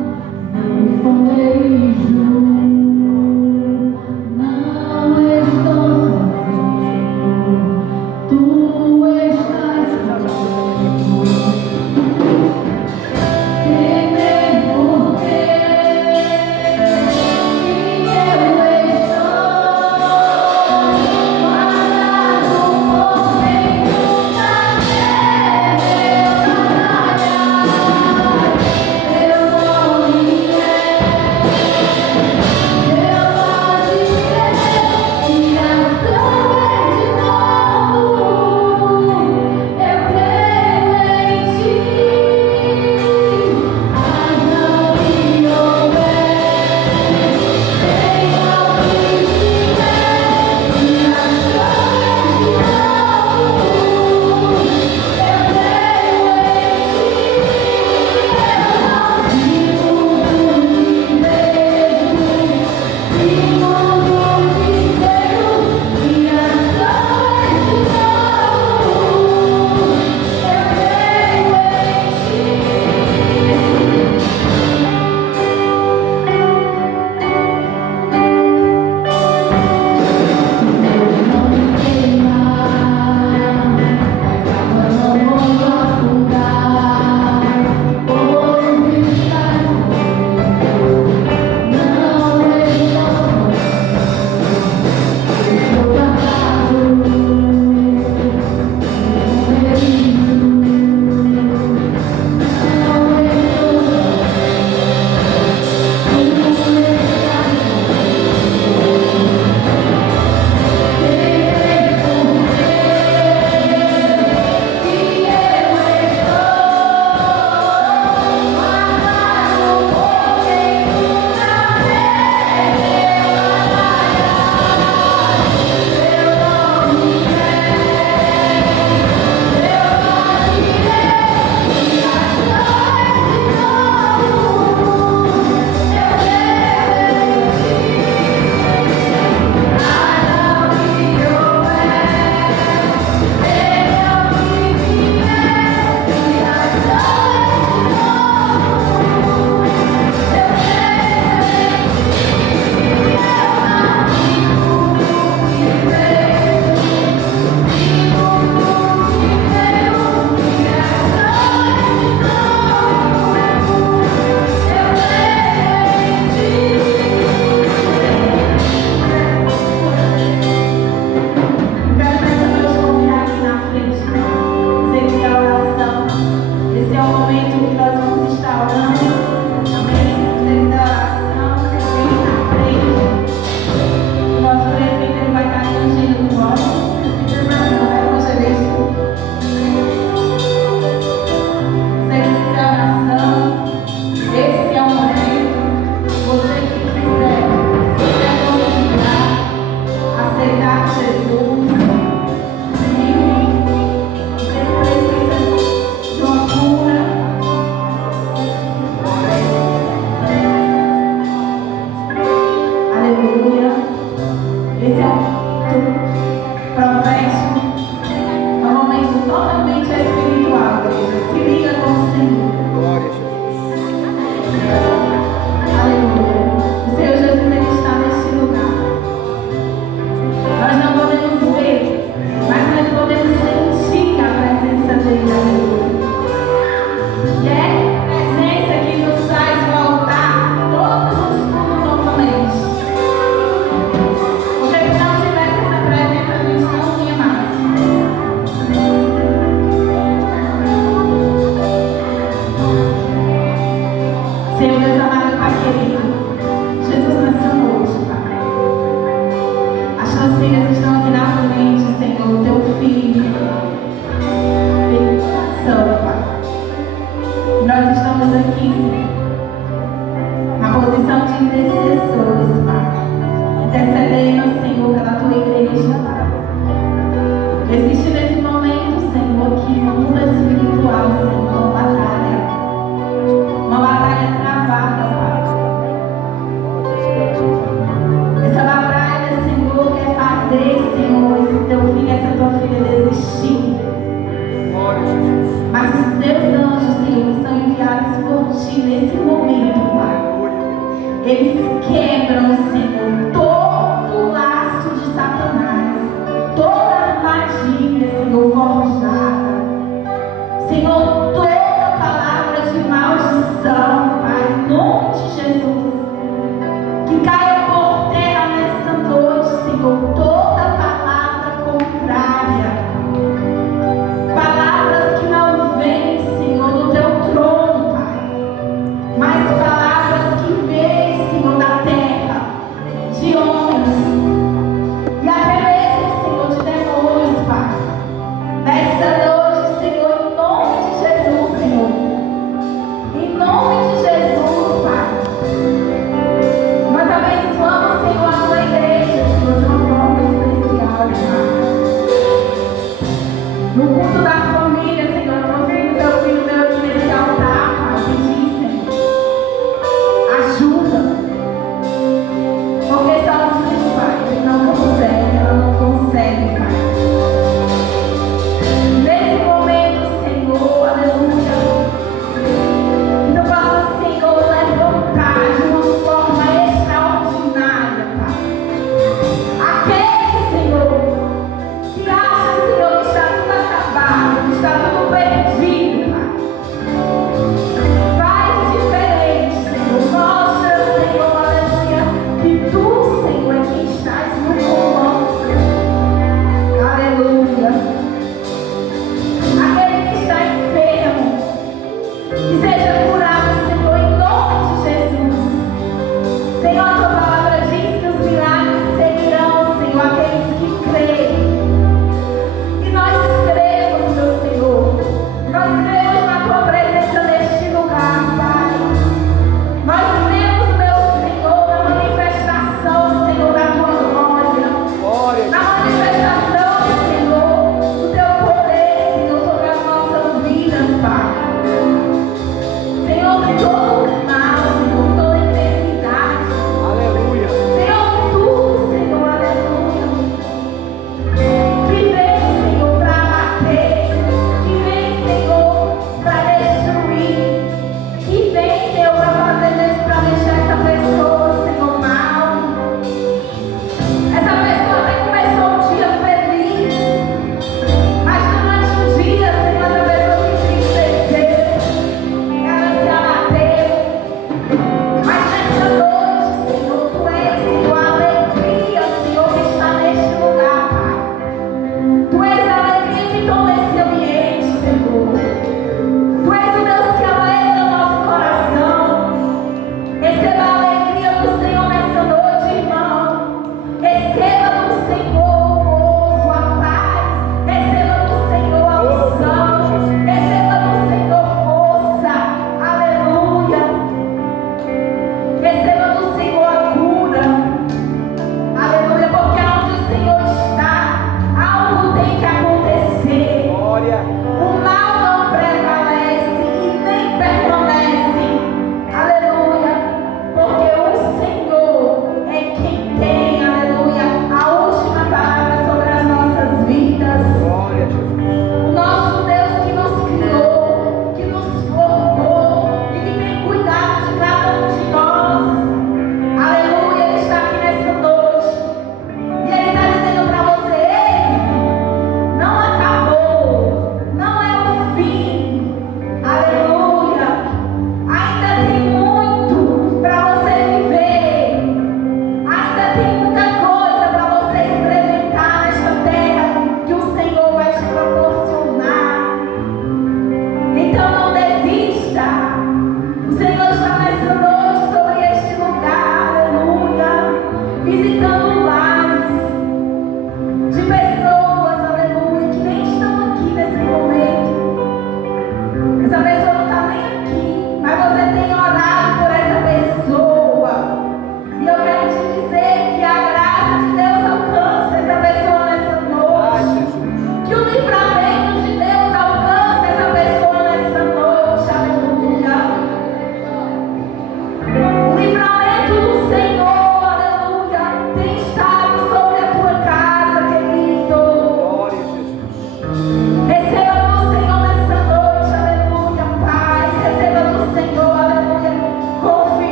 Ti nesse momento, Pai. Eles quebram, Senhor, todo laço de Satanás, toda armadilha, Senhor, forjada. Senhor, toda palavra de maldição, Pai, em nome de Jesus, que caia por terra nessa noite, Senhor, toda palavra contrária, palavras que não vêm, Senhor, do Teu trono, Pai, mas palavras que vêm, Senhor, da terra, de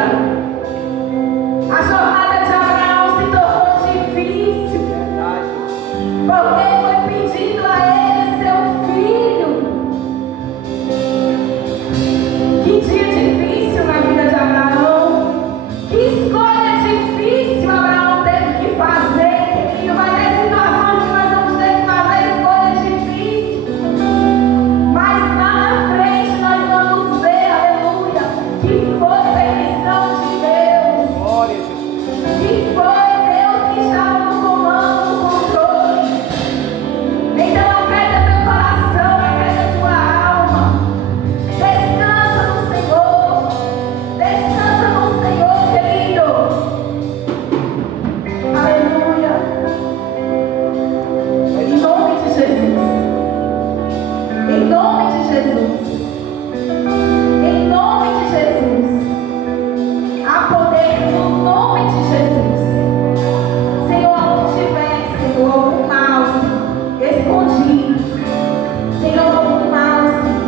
A jornada de Abraão se tornou difícil, porque foi pedido a ele seu filho. Que dia difícil na vida de Abraão. Que escolha difícil Abraão teve que fazer, querido. Vai ter situações que nós vamos ter que fazer escolha difícil. Mas lá na frente nós vamos ver, aleluia, que foi permissão de Deus. Glória a Jesus. Que foi Deus que estava no comando, no controle. Então aquieta teu coração, aquieta tua alma. Descansa no Senhor. Descansa no Senhor, querido. Aleluia. Em nome de Jesus. Em nome de Jesus. Em nome de Jesus. Há poder no nome de Jesus. Senhor, onde estiver, Senhor, algum mal, Senhor, escondido. Senhor, algum mal, Senhor,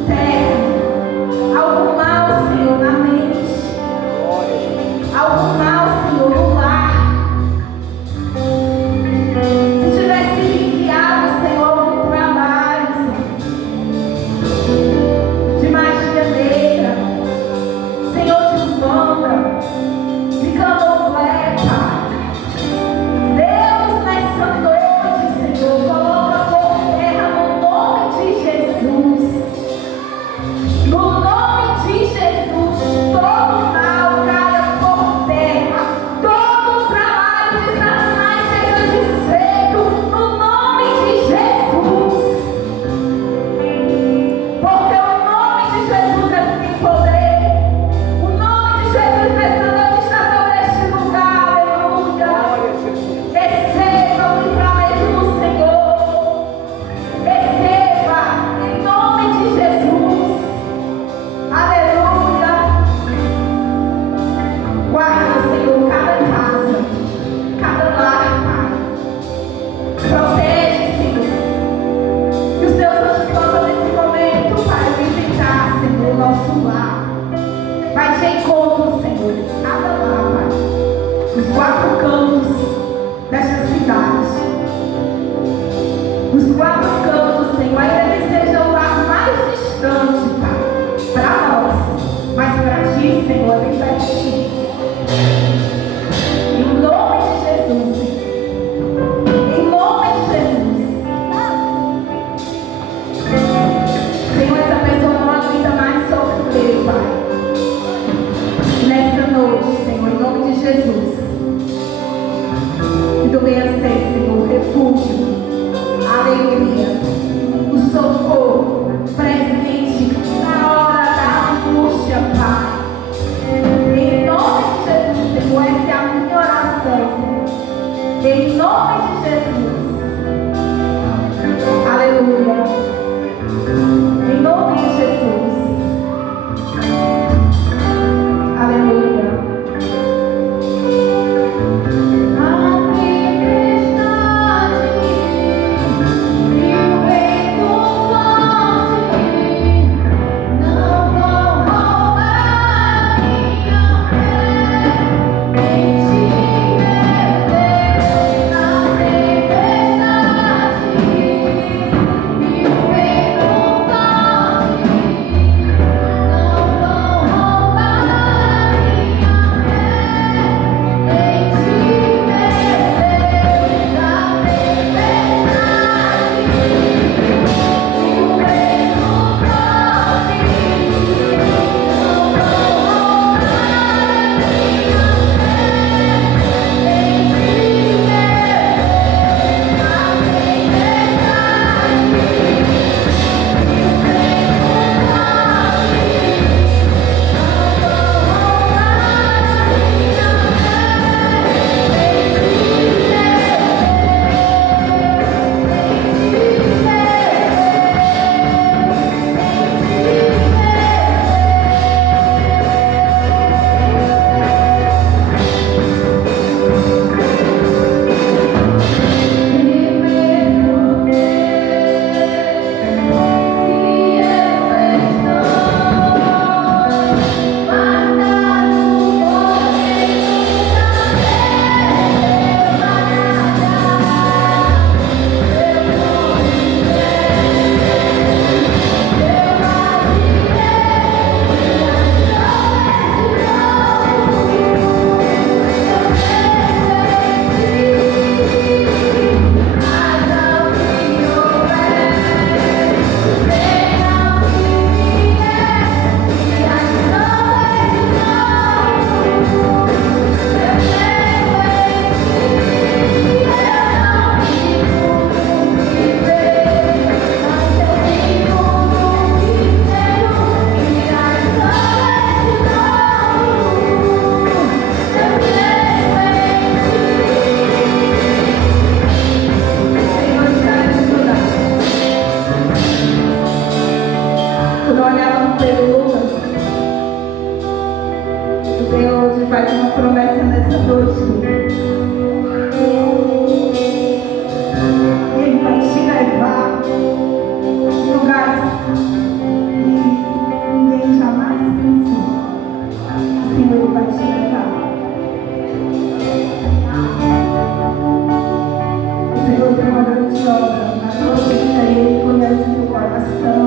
interno. Algum mal, Senhor, na mente. Glória a Jesus. Algum mal, Senhor, no lar. Se tivesse enviado, Senhor, algum trabalho, Senhor, de magia negra, Senhor, de banda, de candomblé, Pai. Deus, nessa noite, Senhor, coloca por terra no nome de Jesus. No nome de Jesus, todo mal caia por terra. Todo trabalho de Satanás seja desfeito no nome de Jesus. Porque o nome de Jesus é que tem poder. O nome de Jesus é que está sobre este lugar. Aleluia. Glória a Jesus. Receba o livramento do Senhor. Receba em nome de Jesus. Aleluia. Guarda, Senhor, cada casa, cada lar, Pai. Protege, Senhor. Que os teus anjos possam nesse momento, Pai, visitar, Senhor, o nosso lar. Vai de encontro, Senhor, cada lar, Pai. Os quatro cantos desta cidade. Os quatro cantos, Senhor, ainda que seja o lar mais distante, Pai, para nós, mas para ti, Senhor, é bem pertinho. Em nome de Jesus, Senhor. Em nome de Jesus. Senhor, essa pessoa não aguenta mais sofrer, Pai. Nessa noite, Senhor, em nome de Jesus. Que tu venha ser, Senhor, o refúgio, a alegria, o socorro presente na hora da angústia, Pai. Em nome eu olhava pelo Lucas, o Senhor te faz uma promessa nessa noite. Ele vai te levar em lugares que ninguém jamais pensou. O Senhor vai te levar. O Senhor tem uma grande obra na tua vida e Ele conhece o teu coração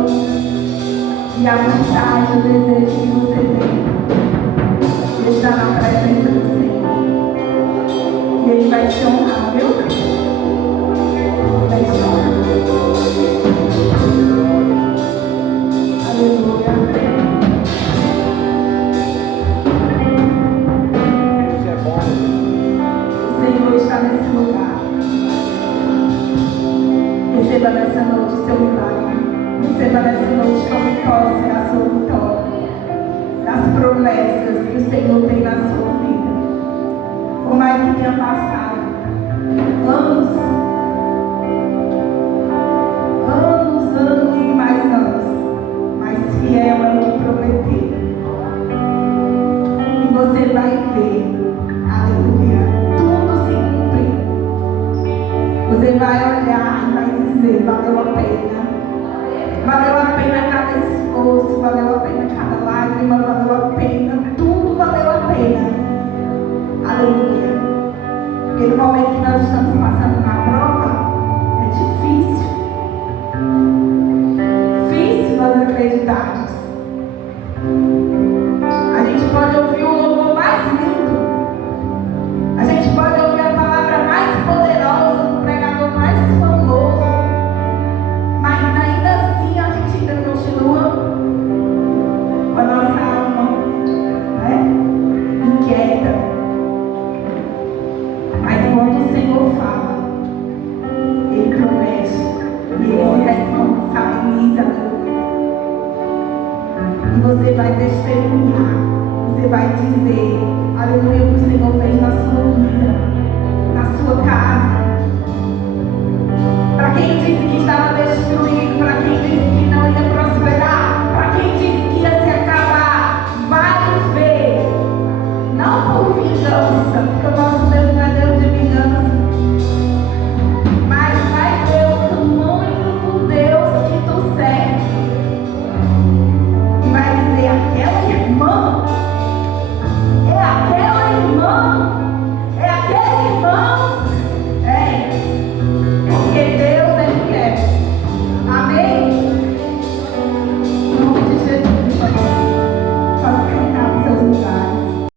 e a vontade, o desejo que você tem de estar na presença do Senhor. E Ele vai te honrar, viu? Vai te honrar. Aleluia. Deus é bom. O Senhor está nesse lugar. Receba nessa noite seu milagre. Receba nessa noite, tome posse da sua vitória, das promessas que o Senhor tem na sua vida. Por mais que tenha passado anos e mais anos, mas fiel é o que prometeu. E você vai ver, aleluia, tudo se cumprir. Você vai olhar e vai dizer: valeu a pena. Valeu a pena cada esforço, valeu a pena cada lágrima, valeu a pena, tudo valeu a pena. Aleluia. Porque no momento que nós estamos passando na prova, é difícil. Difícil nós acreditarmos. A gente pode ouvir o louvor mais lindo. A gente pode ouvir a palavra mais poderosa do pregador mais famoso. Mas ainda assim a gente ainda continua com a nossa alma, né, inquieta. Mas quando o Senhor fala, Ele promete e Ele se responsabiliza. E você vai testemunhar, você vai dizer, aleluia, o que o Senhor fez na sua vida, na sua casa. Para quem disse que estava destruído, para quem disse que